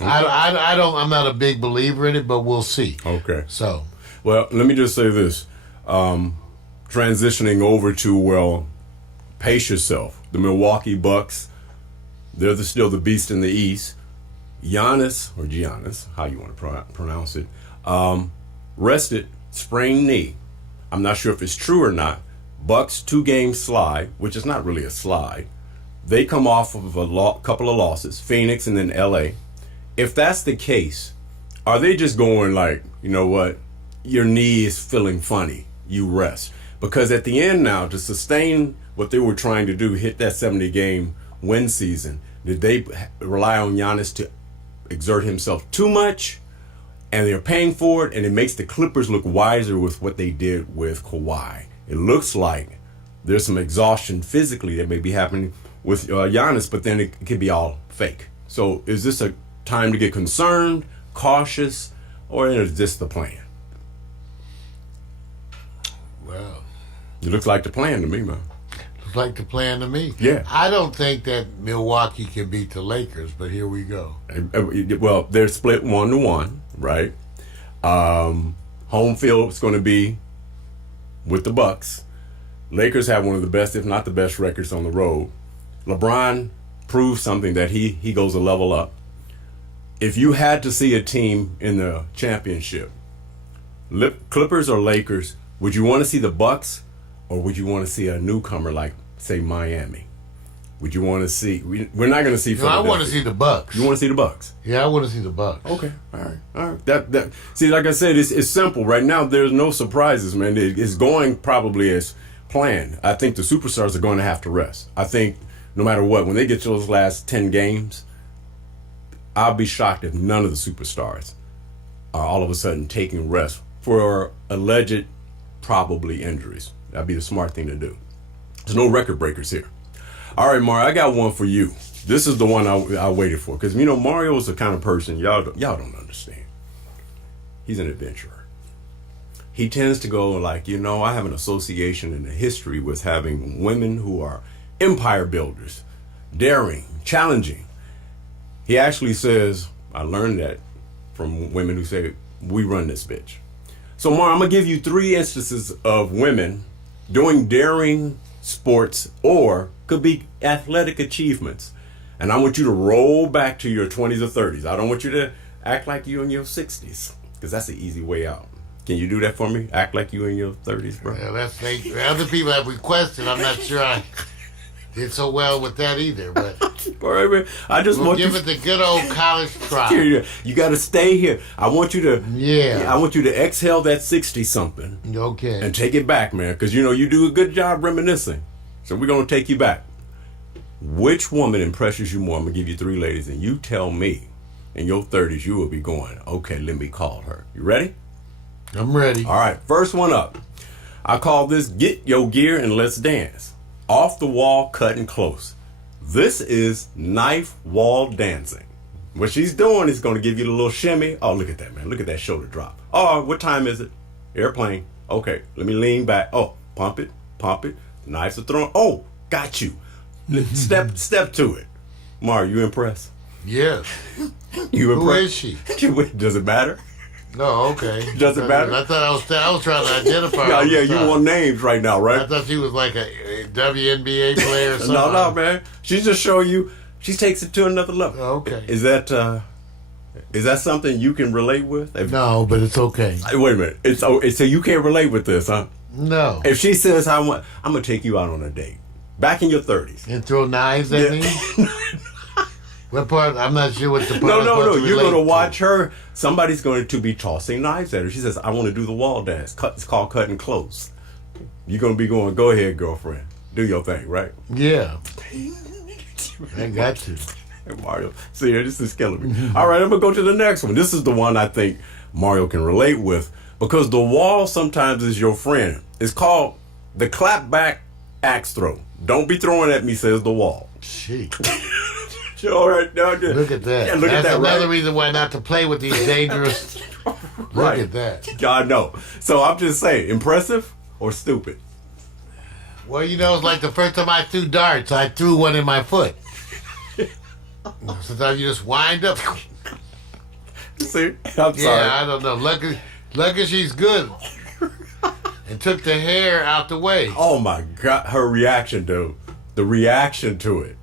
Okay. I'm not a big believer in it, but we'll see. Okay. So, well, let me just say this. Transitioning over to, pace yourself. The Milwaukee Bucks, they're still the beast in the East. Giannis, how you want to pronounce it, rested, sprained knee. I'm not sure if it's true or not. Bucks 2-game slide, which is not really a slide. They come off of a couple of losses, Phoenix and then LA. If that's the case, are they just going like, you know what, your knee is feeling funny, you rest? Because at the end now, to sustain what they were trying to do, hit that 70-game win season, did they rely on Giannis to exert himself too much? And they're paying for it, and it makes the Clippers look wiser with what they did with Kawhi. It looks like there's some exhaustion physically that may be happening with Giannis, but then it could be all fake. So is this a time to get concerned, cautious, or is this the plan? It looks like the plan to me, man. Looks like the plan to me. Yeah. I don't think that Milwaukee can beat the Lakers, but here we go. Well, they're split 1-1, right? Home field is going to be with the Bucks. Lakers have one of the best, if not the best, records on the road. LeBron proved something that he goes a level up. If you had to see a team in the championship, Clippers or Lakers, would you want to see the Bucks or would you want to see a newcomer like, say, Miami? Would you want to see? We're not going to see. No, I want to see the Bucks. You want to see the Bucks? Yeah, I want to see the Bucks. Okay, all right. That. See, like I said, it's simple. Right now, there's no surprises, man. It's going probably as planned. I think the superstars are going to have to rest. I think no matter what, when they get to those last 10 games, I'll be shocked if none of the superstars are all of a sudden taking rest for alleged, probably injuries. That'd be the smart thing to do. There's no record breakers here. All right, Mario, I got one for you. This is the one I waited for because Mario is the kind of person y'all don't understand. He's an adventurer. He tends to go like, I have an association in the history with having women who are empire builders, daring, challenging. He actually says, I learned that from women who say, we run this bitch. So, Mario, I'm going to give you 3 instances of women doing daring sports or could be athletic achievements. And I want you to roll back to your 20s or 30s. I don't want you to act like you're in your 60s because that's the easy way out. Can you do that for me? Act like you're in your 30s, bro? Yeah, other people have requested. I'm not sure I did so well with that either, but I just want give it the good old college try. You got to stay here. I want you to. Yeah. I want you to exhale that 60-something. Okay. And take it back, man, because you do a good job reminiscing. So we're gonna take you back. Which woman impresses you more? I'm gonna give you 3 ladies, and you tell me. In your 30s, you will be going, okay, let me call her. You ready? I'm ready. All right, first one up. I call this Get Your Gear and Let's Dance. Off the wall, cutting close. This is knife wall dancing. What she's doing is going to give you the little shimmy. Oh, look at that, man. Look at that shoulder drop. Oh, what time is it? Airplane. Okay, let me lean back. Oh, pump it. Knives are thrown. Oh, got you. Step to it. Mar, you impressed? Yes. You impressed? Who is she? Does it matter? No, okay. Does it matter? I thought I was trying to identify her. Yeah, you want names right now, right? I thought she was like a WNBA player or something. No, man. She's just showing you. She takes it to another level. Okay. Is that something you can relate with? No, but it's okay. Wait a minute. So you can't relate with this, huh? No. If she says, I'm gonna take you out on a date, back in your 30s, and throw knives at me. What part? I'm not sure what the part. No. You're going to watch her. Somebody's going to be tossing knives at her. She says, I want to do the wall dance. It's called cutting close. You're going to be going, go ahead, girlfriend. Do your thing, right? Yeah. I got to. Mario, see, this is killing me. All right, I'm going to go to the next one. This is the one I think Mario can relate with because the wall sometimes is your friend. It's called the clap back axe throw. Don't be throwing at me, says the wall. Shit. All right, now, look at that. Yeah, look That's at that, another right? reason why not to play with these dangerous. Right. Look at that. God, no. So I'm just saying, impressive or stupid? Well, it's like the first time I threw darts, I threw one in my foot. Sometimes you just wind up. See, I'm sorry. Yeah, I don't know. Lucky she's good. And took the hair out the way. Oh my God, her reaction, dude. The reaction to it.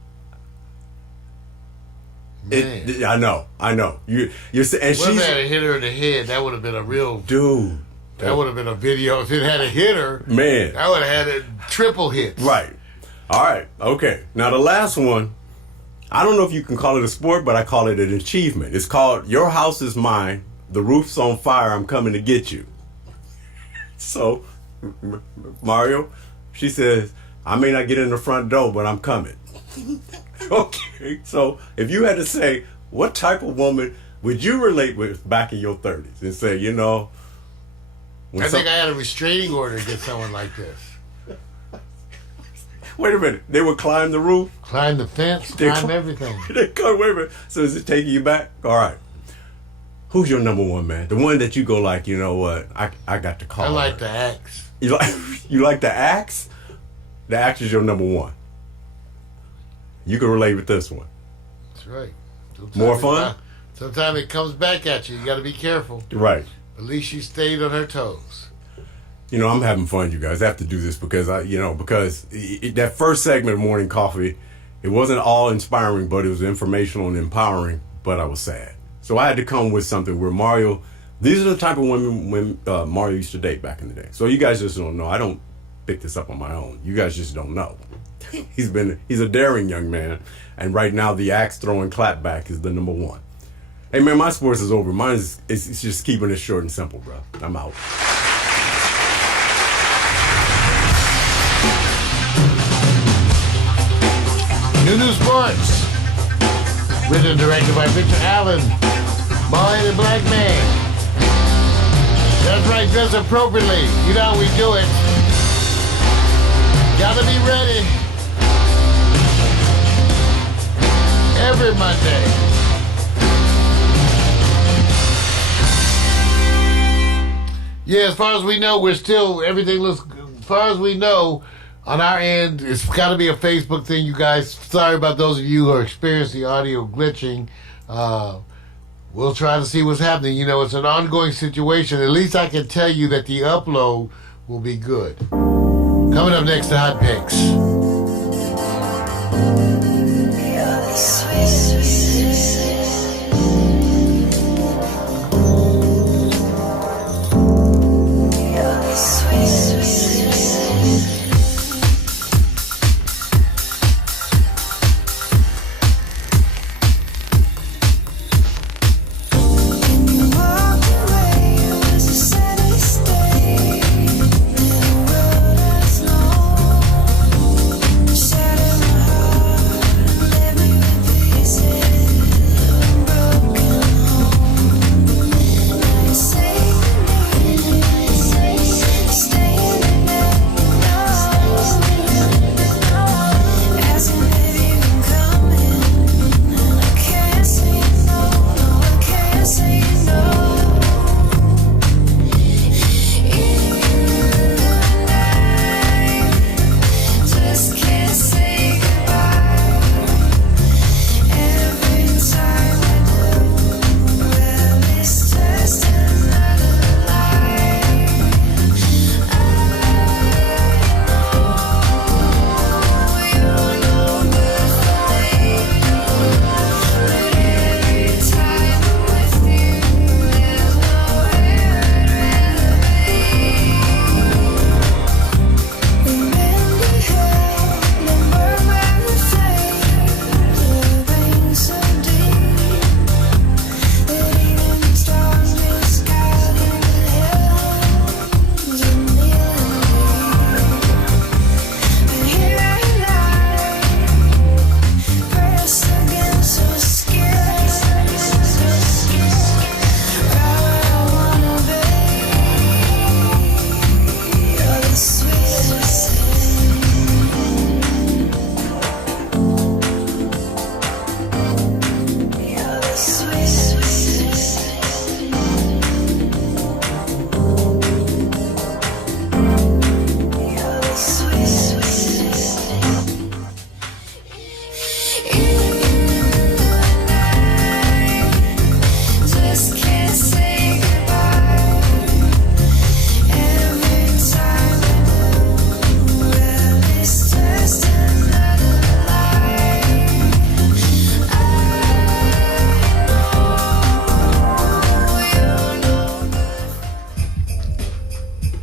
I know. You're saying, and Well, if she's it had hit her in the head, that would have been a real dude. That would have been a video. If it had a hitter, man, I would have had a triple hits. Right. All right. Okay. Now the last one, I don't know if you can call it a sport, but I call it an achievement. It's called "Your House Is Mine. The Roof's on Fire. I'm coming to get you." So, Mario, she says, "I may not get in the front door, but I'm coming." Okay, so if you had to say, what type of woman would you relate with back in your 30s and say, I think I had a restraining order against someone like this. Wait a minute, they would climb the roof? Climb the fence, climb everything. Wait a minute, so is it taking you back? All right. Who's your number one, man? The one that you go like, you know what? I got to call. I like her. the axe. You like the axe? The axe is your number one. You can relate with this one. That's right. More fun? Sometimes it comes back at you. You got to be careful. Right. At least she stayed on her toes. You know, I'm having fun, you guys. I have to do this because that first segment of Morning Coffee, it wasn't all inspiring, but it was informational and empowering, but I was sad. So I had to come with something where Mario, these are the type of women Mario used to date back in the day. So you guys just don't know. I don't pick this up on my own. You guys just don't know. He's a daring young man, and right now the axe throwing clapback is the number one. Hey man, my sports is over. Mine is it's just keeping it short and simple, bro. I'm out. New Sports. Written and directed by Victor Allen. Bald-headed black man. That's right, dress appropriately. You know how we do it. Gotta be ready. Every Monday. Yeah, as far as we know, everything looks, as far as we know, on our end, it's got to be a Facebook thing, you guys. Sorry about those of you who are experiencing the audio glitching. We'll try to see what's happening. You know, it's an ongoing situation. At least I can tell you that the upload will be good. Coming up next, the Hot Picks.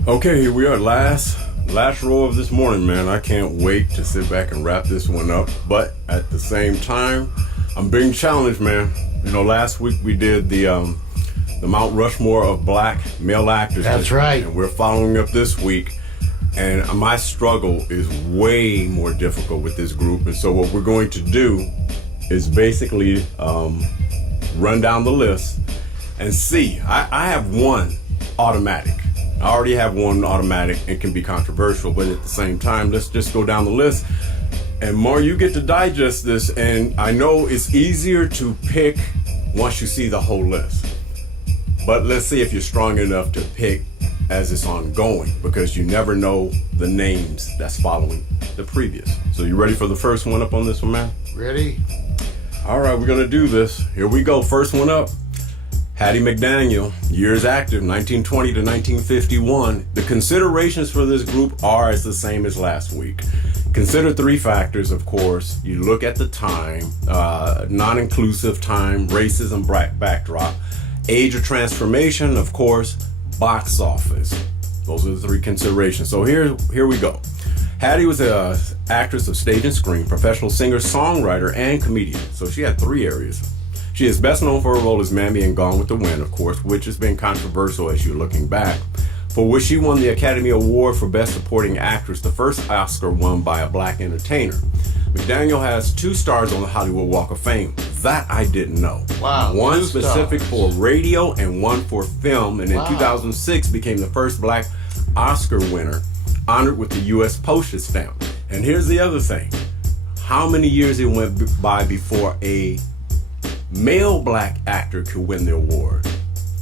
Okay, here we are, last row of this morning, man. I can't wait to sit back and wrap this one up, but at the same time, I'm being challenged, man. You know, last week we did the Mount Rushmore of black male actors. That's right. And we're following up this week, and my struggle is way more difficult with this group. And so what we're going to do is basically run down the list and see. I have one automatic. I already have one automatic and can be controversial, but at the same time, let's just go down the list. And Mar, you get to digest this, and I know it's easier to pick once you see the whole list. But let's see if you're strong enough to pick as it's ongoing, because you never know the names that's following the previous. So you ready for the first one up on this one, man? Ready? All right, we're gonna do this. Here we go. First one up. Hattie McDaniel, years active, 1920 to 1951. The considerations for this group are as the same as last week. Consider three factors, of course. You look at the time, non-inclusive time, racism backdrop, age of transformation, of course, box office. Those are the three considerations. So here we go. Hattie was an actress of stage and screen, professional singer, songwriter, and comedian. So she had three areas. She is best known for her role as Mammy in Gone with the Wind, of course, which has been controversial as you're looking back, for which she won the Academy Award for Best Supporting Actress, the first Oscar won by a black entertainer. McDaniel has 2 stars on the Hollywood Walk of Fame. That I didn't know. Wow. One 2 specific stars. for radio and one for film, and in Wow. 2006 became the first black Oscar winner, honored with the U.S. postage stamp. And here's the other thing. How many years it went by before a male black actor could win the award?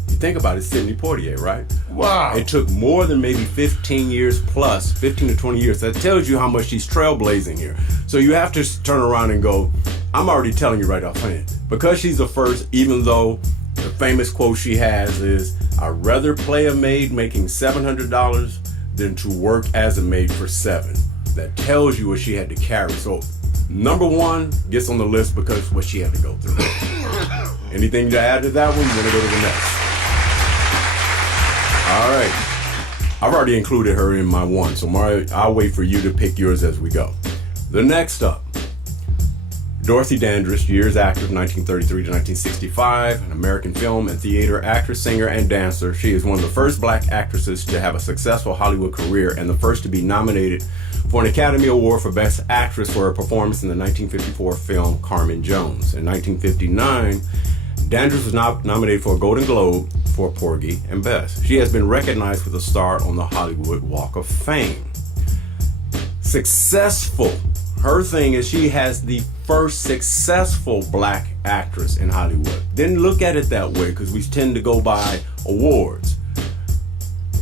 You think about it, Sidney Poitier, right? Wow. It took more than maybe 15 years plus, 15 to 20 years. That tells you how much she's trailblazing here. So you have to turn around and go, I'm already telling you right offhand. Because she's the first, even though the famous quote she has is, I'd rather play a maid making $700 than to work as a maid for $7. That tells you what she had to carry. So number 1 gets on the list because of what she had to go through. Anything to add to that one? You want to go to the next? All right. I've already included her in my 1, so Mario, I'll wait for you to pick yours as we go. The next up, Dorothy Dandridge, years active, 1933 to 1965, an American film and theater actress, singer, and dancer. She is one of the first black actresses to have a successful Hollywood career and the first to be nominated for an Academy Award for Best Actress for her performance in the 1954 film Carmen Jones. In 1959, Dandridge was nominated for a Golden Globe for Porgy and Bess. She has been recognized with a star on the Hollywood Walk of Fame. Successful. Her thing is she has the first successful black actress in Hollywood. Didn't look at it that way because we tend to go by awards.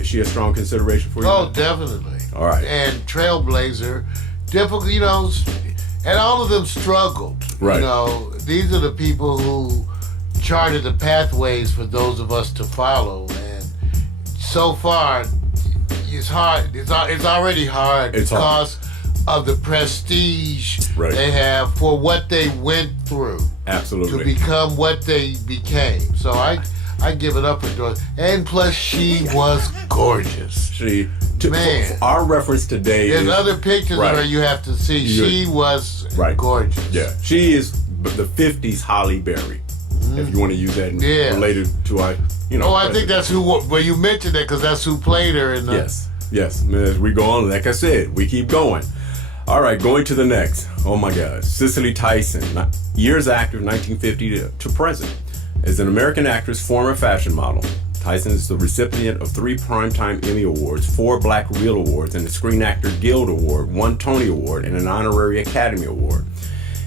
Is she a strong consideration for you? Oh, definitely. All right. And trailblazer, difficult, you know, and all of them struggled. Right. You know, these are the people who charted the pathways for those of us to follow. And so far, it's hard. It's already hard It's because of the prestige Right. they have for what they went through Absolutely. to become what they became. So I give it up for Dorothy. And plus, she was gorgeous. Man. For our reference today There's is, other pictures Right. of her you have to see. She was Right. gorgeous. Yeah, she is the 50s Holly Berry, if you want to use that Yeah. related to our, Oh, I think that's who. Well, you mentioned it because that's who played her in the. Yes. As we go on, like I said, we keep going. All right, going to the next. Oh my God, Cicely Tyson, years active, 1950 to present, is an American actress, former fashion model. Tyson is the recipient of 3 Primetime Emmy Awards, 4 Black Reel Awards, and a Screen Actor Guild Award, 1 Tony Award, and an honorary Academy Award.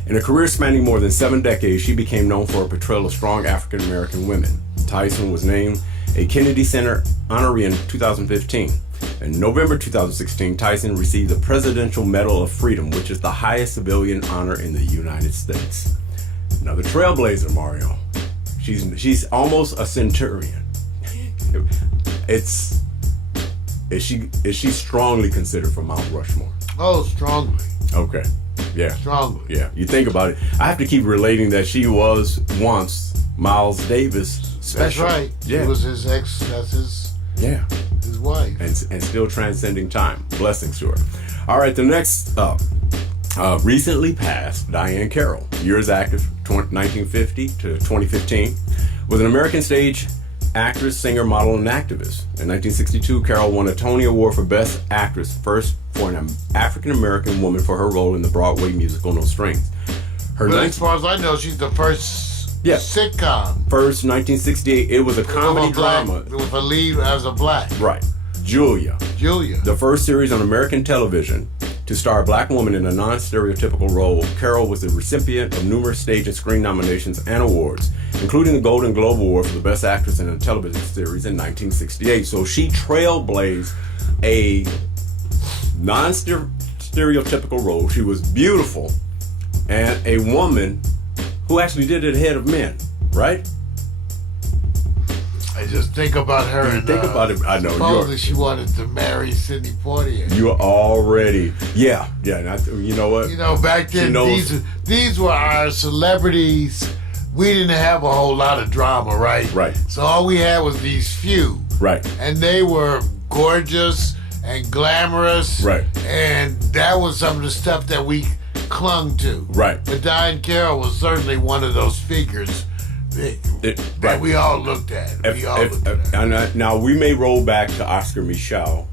In a career spanning more than 7 decades, she became known for her portrayal of strong African American women. Tyson was named a Kennedy Center honoree in 2015. In November 2016, Tyson received the Presidential Medal of Freedom, which is the highest civilian honor in the United States. Another trailblazer, Mario. She's almost a centurion. Is she strongly considered for Mount Rushmore? Oh, strongly. Okay. Yeah. Strongly. Yeah. You think about it. I have to keep relating that she was once Miles Davis special. That's right. Yeah. She was his ex. That's his wife. And still transcending time. Blessings to her. All right. The next up. Recently passed Diane Carroll, years active, 1950 to 2015, was an American stage actress, singer, model, and activist. In 1962, Carroll won a Tony Award for Best Actress, first for an African-American woman for her role in the Broadway musical No Strings. As far as I know, she's the first sitcom. First, 1968, it was a comedy drama. With a lead as a black. Right. Julia. The first series on American television to star a black woman in a non-stereotypical role. Carroll was the recipient of numerous stage and screen nominations and awards. including the Golden Globe Award for the Best Actress in a Television Series in 1968. So she trailblazed a non-stereotypical role. She was beautiful and a woman who actually did it ahead of men, right? I just think about her. And think about it. I know. Supposedly she wanted to marry Sidney Poitier. You're already, yeah. And you know what? You know, back then these were our celebrities. We didn't have a whole lot of drama, right? Right. So all we had was these few. Right. And they were gorgeous and glamorous. Right. And that was some of the stuff that we clung to. Right. But Diane Carroll was certainly one of those figures that we all looked at. Now we may roll back to Oscar Micheaux,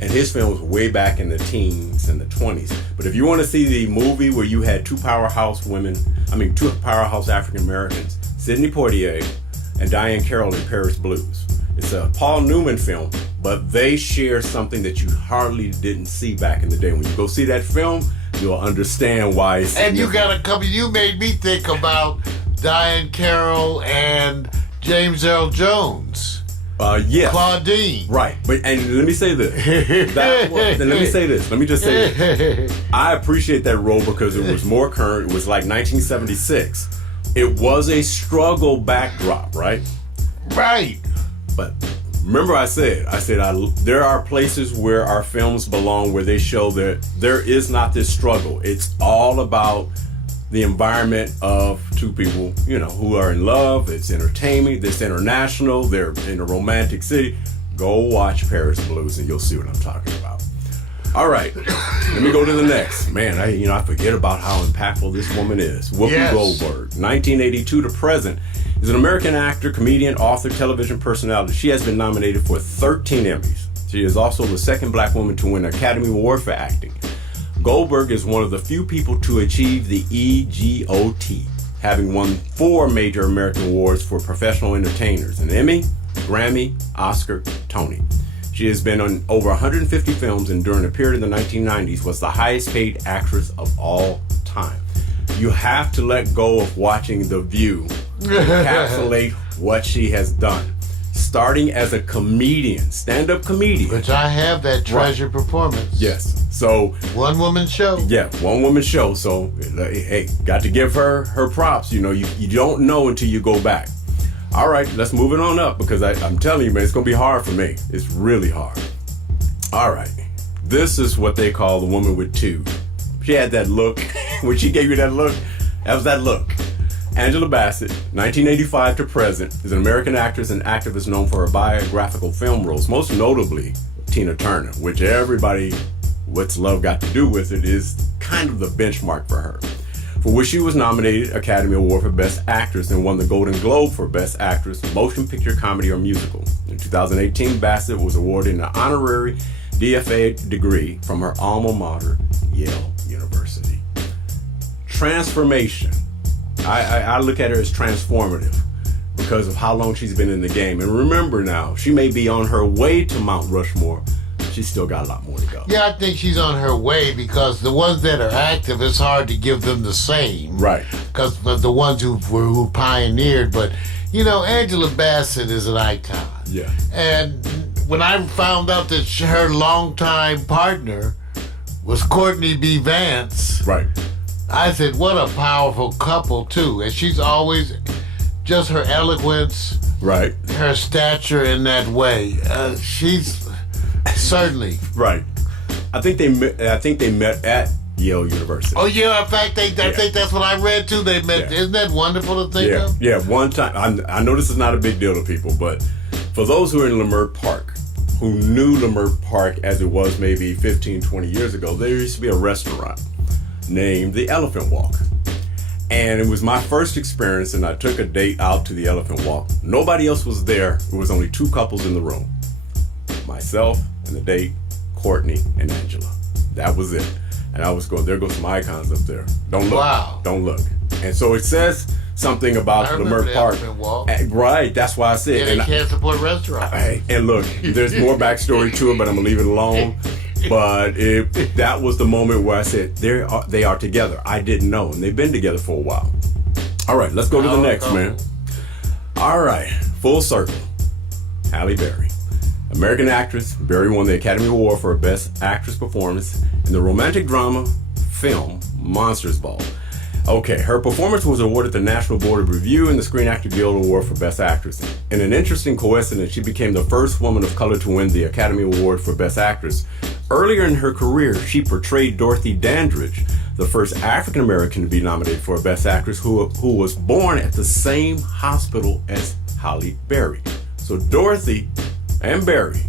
and his films way back in the teens and the 20s. But if you want to see the movie where you had two powerhouse African Americans, Sidney Poitier and Diane Carroll in Paris Blues. It's a Paul Newman film, but they share something that you hardly didn't see back in the day. When you go see that film, you'll understand why it's and you made me think about Diane Carroll and James Earl Jones. Yes. Claudine. Right. And let me say this. Let me just say this. I appreciate that role because it was more current. It was like 1976. It was a struggle backdrop, right? Right. But remember I said there are places where our films belong where they show that there is not this struggle. It's all about the environment of two people, who are in love. It's entertainment. It's international. They're in a romantic city. Go watch Paris Blues and you'll see what I'm talking about. All right, let me go to the next. Man, I forget about how impactful this woman is. Whoopi Goldberg, 1982 to present, is an American actor, comedian, author, television personality. She has been nominated for 13 Emmys. She is also the second black woman to win an Academy Award for acting. Goldberg is one of the few people to achieve the EGOT, having won 4 major American awards for professional entertainers: an Emmy, Grammy, Oscar, Tony. She has been on over 150 films and during a period in the 1990s was the highest paid actress of all time. You have to let go of watching The View to encapsulate what she has done. Starting as a comedian, stand-up comedian. Which I have that treasured performance. Yes. So one woman show. Yeah, one woman show. So hey, got to give her props. You don't know until you go back. All right, let's move it on up because I'm telling you, man, it's gonna be hard for me. It's really hard. All right, this is what they call the woman with two. She had that look. When she gave you that look, that was that look. Angela Bassett, 1985 to present, is an American actress and activist known for her biographical film roles, most notably Tina Turner, which everybody, what's love got to do with it, is kind of the benchmark for her, for which she was nominated Academy Award for Best Actress and won the Golden Globe for Best Actress, Motion Picture, Comedy, or Musical. In 2018, Bassett was awarded an honorary DFA degree from her alma mater, Yale University. Transformation. I look at her as transformative because of how long she's been in the game. And remember now, she may be on her way to Mount Rushmore. She's still got a lot more to go. Yeah, I think she's on her way because the ones that are active, it's hard to give them the same. Right. Because the ones who pioneered. But, Angela Bassett is an icon. Yeah. And when I found out that her longtime partner was Courtney B. Vance. Right. I said, what a powerful couple, too. And she's always, just her eloquence, right, her stature in that way. She's certainly. Right. I think they met at Yale University. Oh, yeah. In fact, I think that's what I read, too. They met. Yeah. Isn't that wonderful to think of? Yeah. One time. I know this is not a big deal to people, but for those who are in Leimert Park, who knew Leimert Park as it was maybe 15, 20 years ago, there used to be a restaurant named the Elephant Walk. And it was my first experience, and I took a date out to the Elephant Walk. Nobody else was there. It was only 2 couples in the room. Myself and the date, Courtney and Angela. That was it. And I was going, there goes some icons up there. Don't look. Wow. Don't look. And so it says something about Leimert Park. Right, that's why I said. Yeah, they can't support restaurants. And look, there's more backstory to it, but I'm going to leave it alone. But that was the moment where I said, they are together. I didn't know, and they've been together for a while. All right, let's go to the next, man. All right, full circle. Halle Berry. American actress, Berry won the Academy Award for Best Actress Performance in the romantic drama film Monsters Ball. Okay, her performance was awarded the National Board of Review and the Screen Actor Guild Award for Best Actress. In an interesting coincidence, she became the first woman of color to win the Academy Award for Best Actress. Earlier in her career, she portrayed Dorothy Dandridge, the first African American to be nominated for Best Actress, who was born at the same hospital as Halle Berry. So Dorothy and Berry,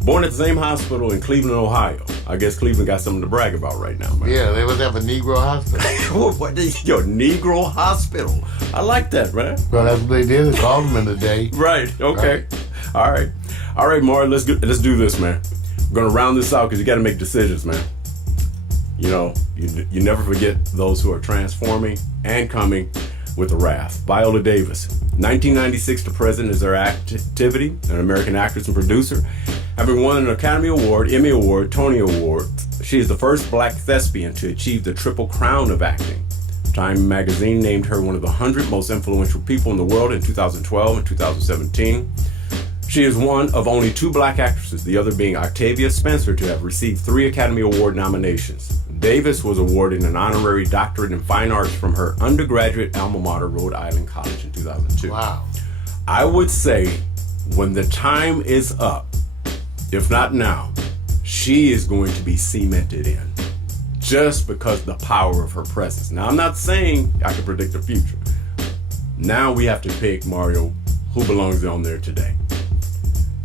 born at the same hospital in Cleveland, Ohio. I guess Cleveland got something to brag about right now, man. Yeah, they must have a Negro hospital. What? Yo, Negro hospital. I like that, man. Well, that's what they did. They called them in the day. Right. Okay. Right. All right, Martin. Let's do this, man. We're gonna round this out because you got to make decisions, man. You know, you never forget those who are transforming and coming with a wrath. Viola Davis, 1996 to present is her activity, an American actress and producer. Having won an Academy Award, Emmy Award, Tony Award, she is the first black thespian to achieve the Triple Crown of acting. Time magazine named her one of the 100 most influential people in the world in 2012 and 2017. She is one of only 2 black actresses, the other being Octavia Spencer, to have received 3 Academy Award nominations. Davis was awarded an honorary doctorate in fine arts from her undergraduate alma mater, Rhode Island College, in 2002. Wow. I would say when the time is up, if not now, she is going to be cemented in just because of the power of her presence. Now, I'm not saying I can predict the future. Now we have to pick, Mario, who belongs on there today.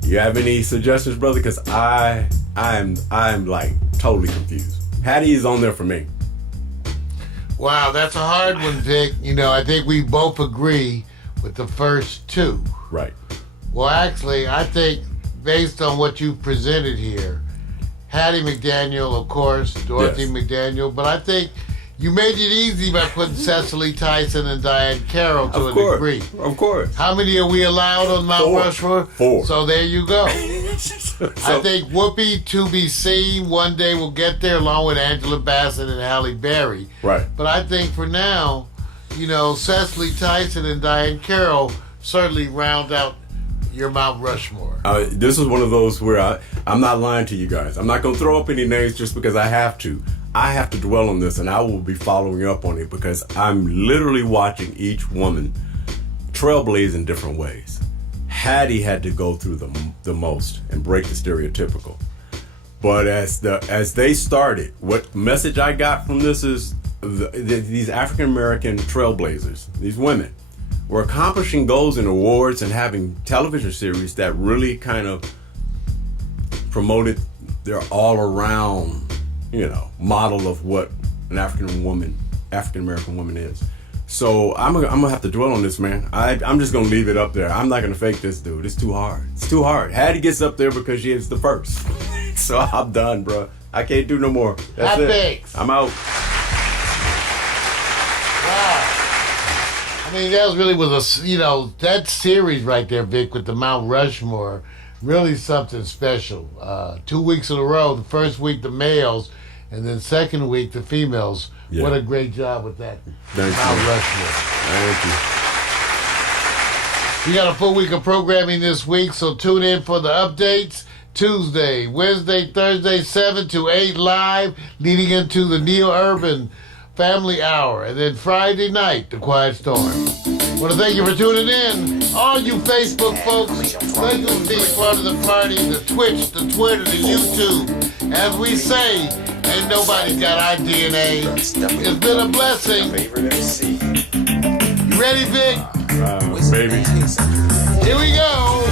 You have any suggestions, brother? Because I'm like totally confused. Hattie is on there for me. Wow, that's a hard one, Vic. You know, I think we both agree with the first 2. Right. Well, actually, I think based on what you presented here, Hattie McDaniel, of course, Dorothy McDaniel, but I think you made it easy by putting Cecily Tyson and Diane Carroll to a degree. Of course. How many are we allowed on Mount Rushmore? 4. So there you go. I think Whoopi, to be seen, one day will get there along with Angela Bassett and Halle Berry. Right. But I think for now, you know, Cecily Tyson and Diane Carroll certainly round out your Mount Rushmore. This is one of those where I'm not lying to you guys. I'm not going to throw up any names just because I have to. I have to dwell on this, and I will be following up on it because I'm literally watching each woman trailblaze in different ways. Hattie had to go through the most and break the stereotypical. But as they started, what message I got from this is these African American trailblazers, these women, were accomplishing goals in awards and having television series that really kind of promoted their all-around, model of what an African American woman is. So I'm gonna have to dwell on this, man. I'm just gonna leave it up there. I'm not gonna fake this, dude. It's too hard. It's too hard. Hattie gets up there because she is the first. So I'm done, bro. I can't do no more. That's it. I'm out. Wow. I mean, that really was that series right there, Vic, with the Mount Rushmore, really something special. 2 weeks in a row. The first week the males, and then second week the females. Yeah. What a great job with that. Thank Mount you. Rushmore. Thank you. We got a full week of programming this week, so tune in for the updates. Tuesday, Wednesday, Thursday, 7 to 8 live, leading into the Neo-Urban Family Hour. And then Friday night, The Quiet Storm. I want to thank you for tuning in. All you Facebook folks, thank you for being part of the party, the Twitch, the Twitter, the YouTube. As we say, ain't nobody's got our DNA. It's been a blessing. You ready, Vic? Baby. Here we go.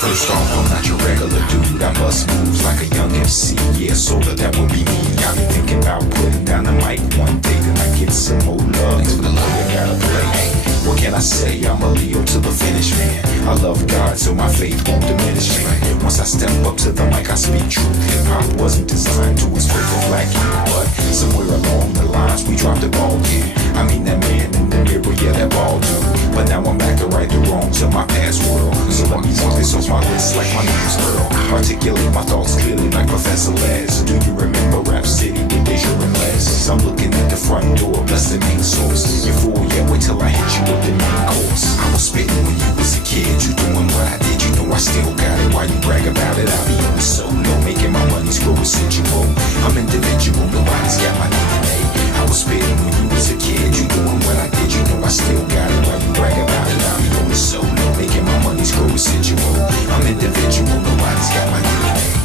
First off, I'm not your regular dude. I bust moves like a young MC. Yeah, sorta, that would be me. I be thinking about putting down the mic one day, then I get some more love. Thanks for the love you gotta play. Hey, what can I say? I'm a Leo to the finish, man. I love God, so my faith won't diminish, man. Once I step up to the mic, I speak truth. Hip hop wasn't designed to exploit the black youth, but somewhere along the lines we dropped the ball. Yeah, I mean that man in the mirror, yeah, that ball too. But now I'm back to right right the wrongs of my past world. So let me mark this off my list like my name's Earl. Articulate my thoughts clearly like Professor Laz. Do you remember Rap City with Deja and Laz? I'm looking at the front door, that's the main source. You're full, yeah, wait till I hit you with the main course. I was spitting when you was a kid, you doing what I did, you know I still got it. Why you brag about it? I'll be on the solo, making my money screw residual. I'm individual, nobody's got my DNA. I was spitting when you was a kid, you doing what I did, you know I still got it. Why you brag about it? I'll be on the solo, making my money screw residual. I'm individual, nobody's got my DNA.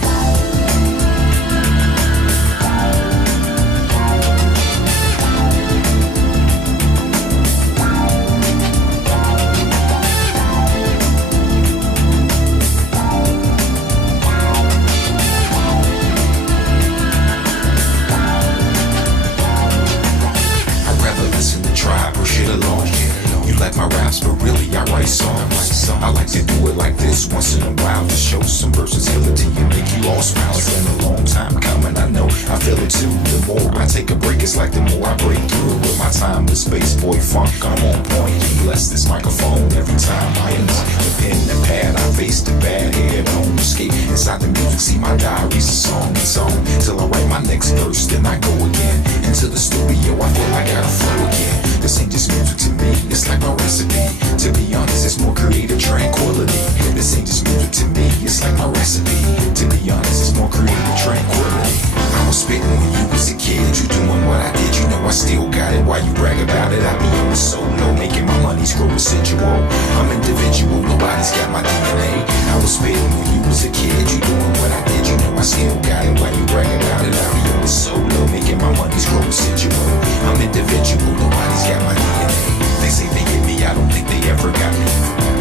Like my raps, but really I write songs. I like to do it like this once in a while to show some versatility and make you all smile. It's been a long time coming, I know. I feel it too. The more I take a break, it's like the more I break through. With my time with Space Boy Funk, I'm on point. Bless this microphone every time I enter. The pen and pad, I face the bad head on. Escape inside the music, see my diary's a song. It's on till I write my next verse, then I go again into the studio. I feel I gotta flow again. This ain't just music to me, it's like my recipe. To be honest, it's more creative tranquility. This ain't just music to me, it's like my recipe. To be honest, it's more creative tranquility. I was spitting when you was a kid, you doing what I did, you know I still got it. Why you brag about it? I be on the solo, making my money screw residual. I'm individual, nobody's got my DNA. I was spitting when you was a kid, you doing what I did, you know I still got it. Why you brag about it? I be on the solo, making my money screw residual. I'm individual, nobody's got my DNA. They say they get me, I don't think they ever got me.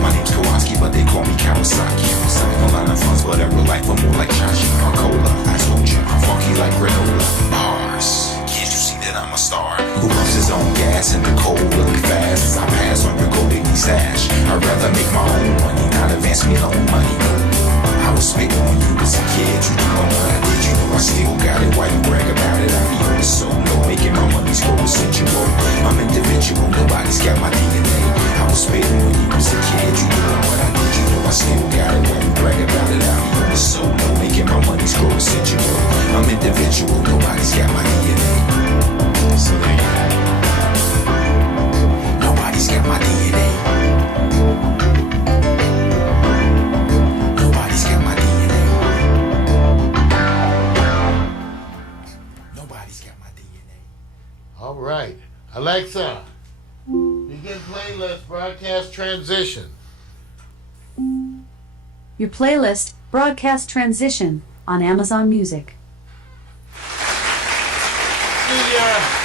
My name's Kowalski, but they call me Kawasaki. A lot of funds, but in real life I'm more like Chachi or Cola. I told you, I'm funky like granola. Bars, can't you see that I'm a star? Who loves his own gas in the cold really fast? As I pass on your gold digging stash, I'd rather make my own money, not advance me loan money. I was spitting when you was a kid, you doing what I did, you know I still got it. Why you brag about it? I be on the solo, making my money screw residual. I'm individual, nobody's got my DNA. I was spitting when you was a kid, you doing what I did, you know I still got it. Why you brag about it? I be on the solo, making my money screw residual. I'm individual, nobody's got my DNA. So there you have it. Nobody's got my DNA. All right. Alexa, begin playlist broadcast transition. Your playlist, Broadcast Transition, on Amazon Music. See ya.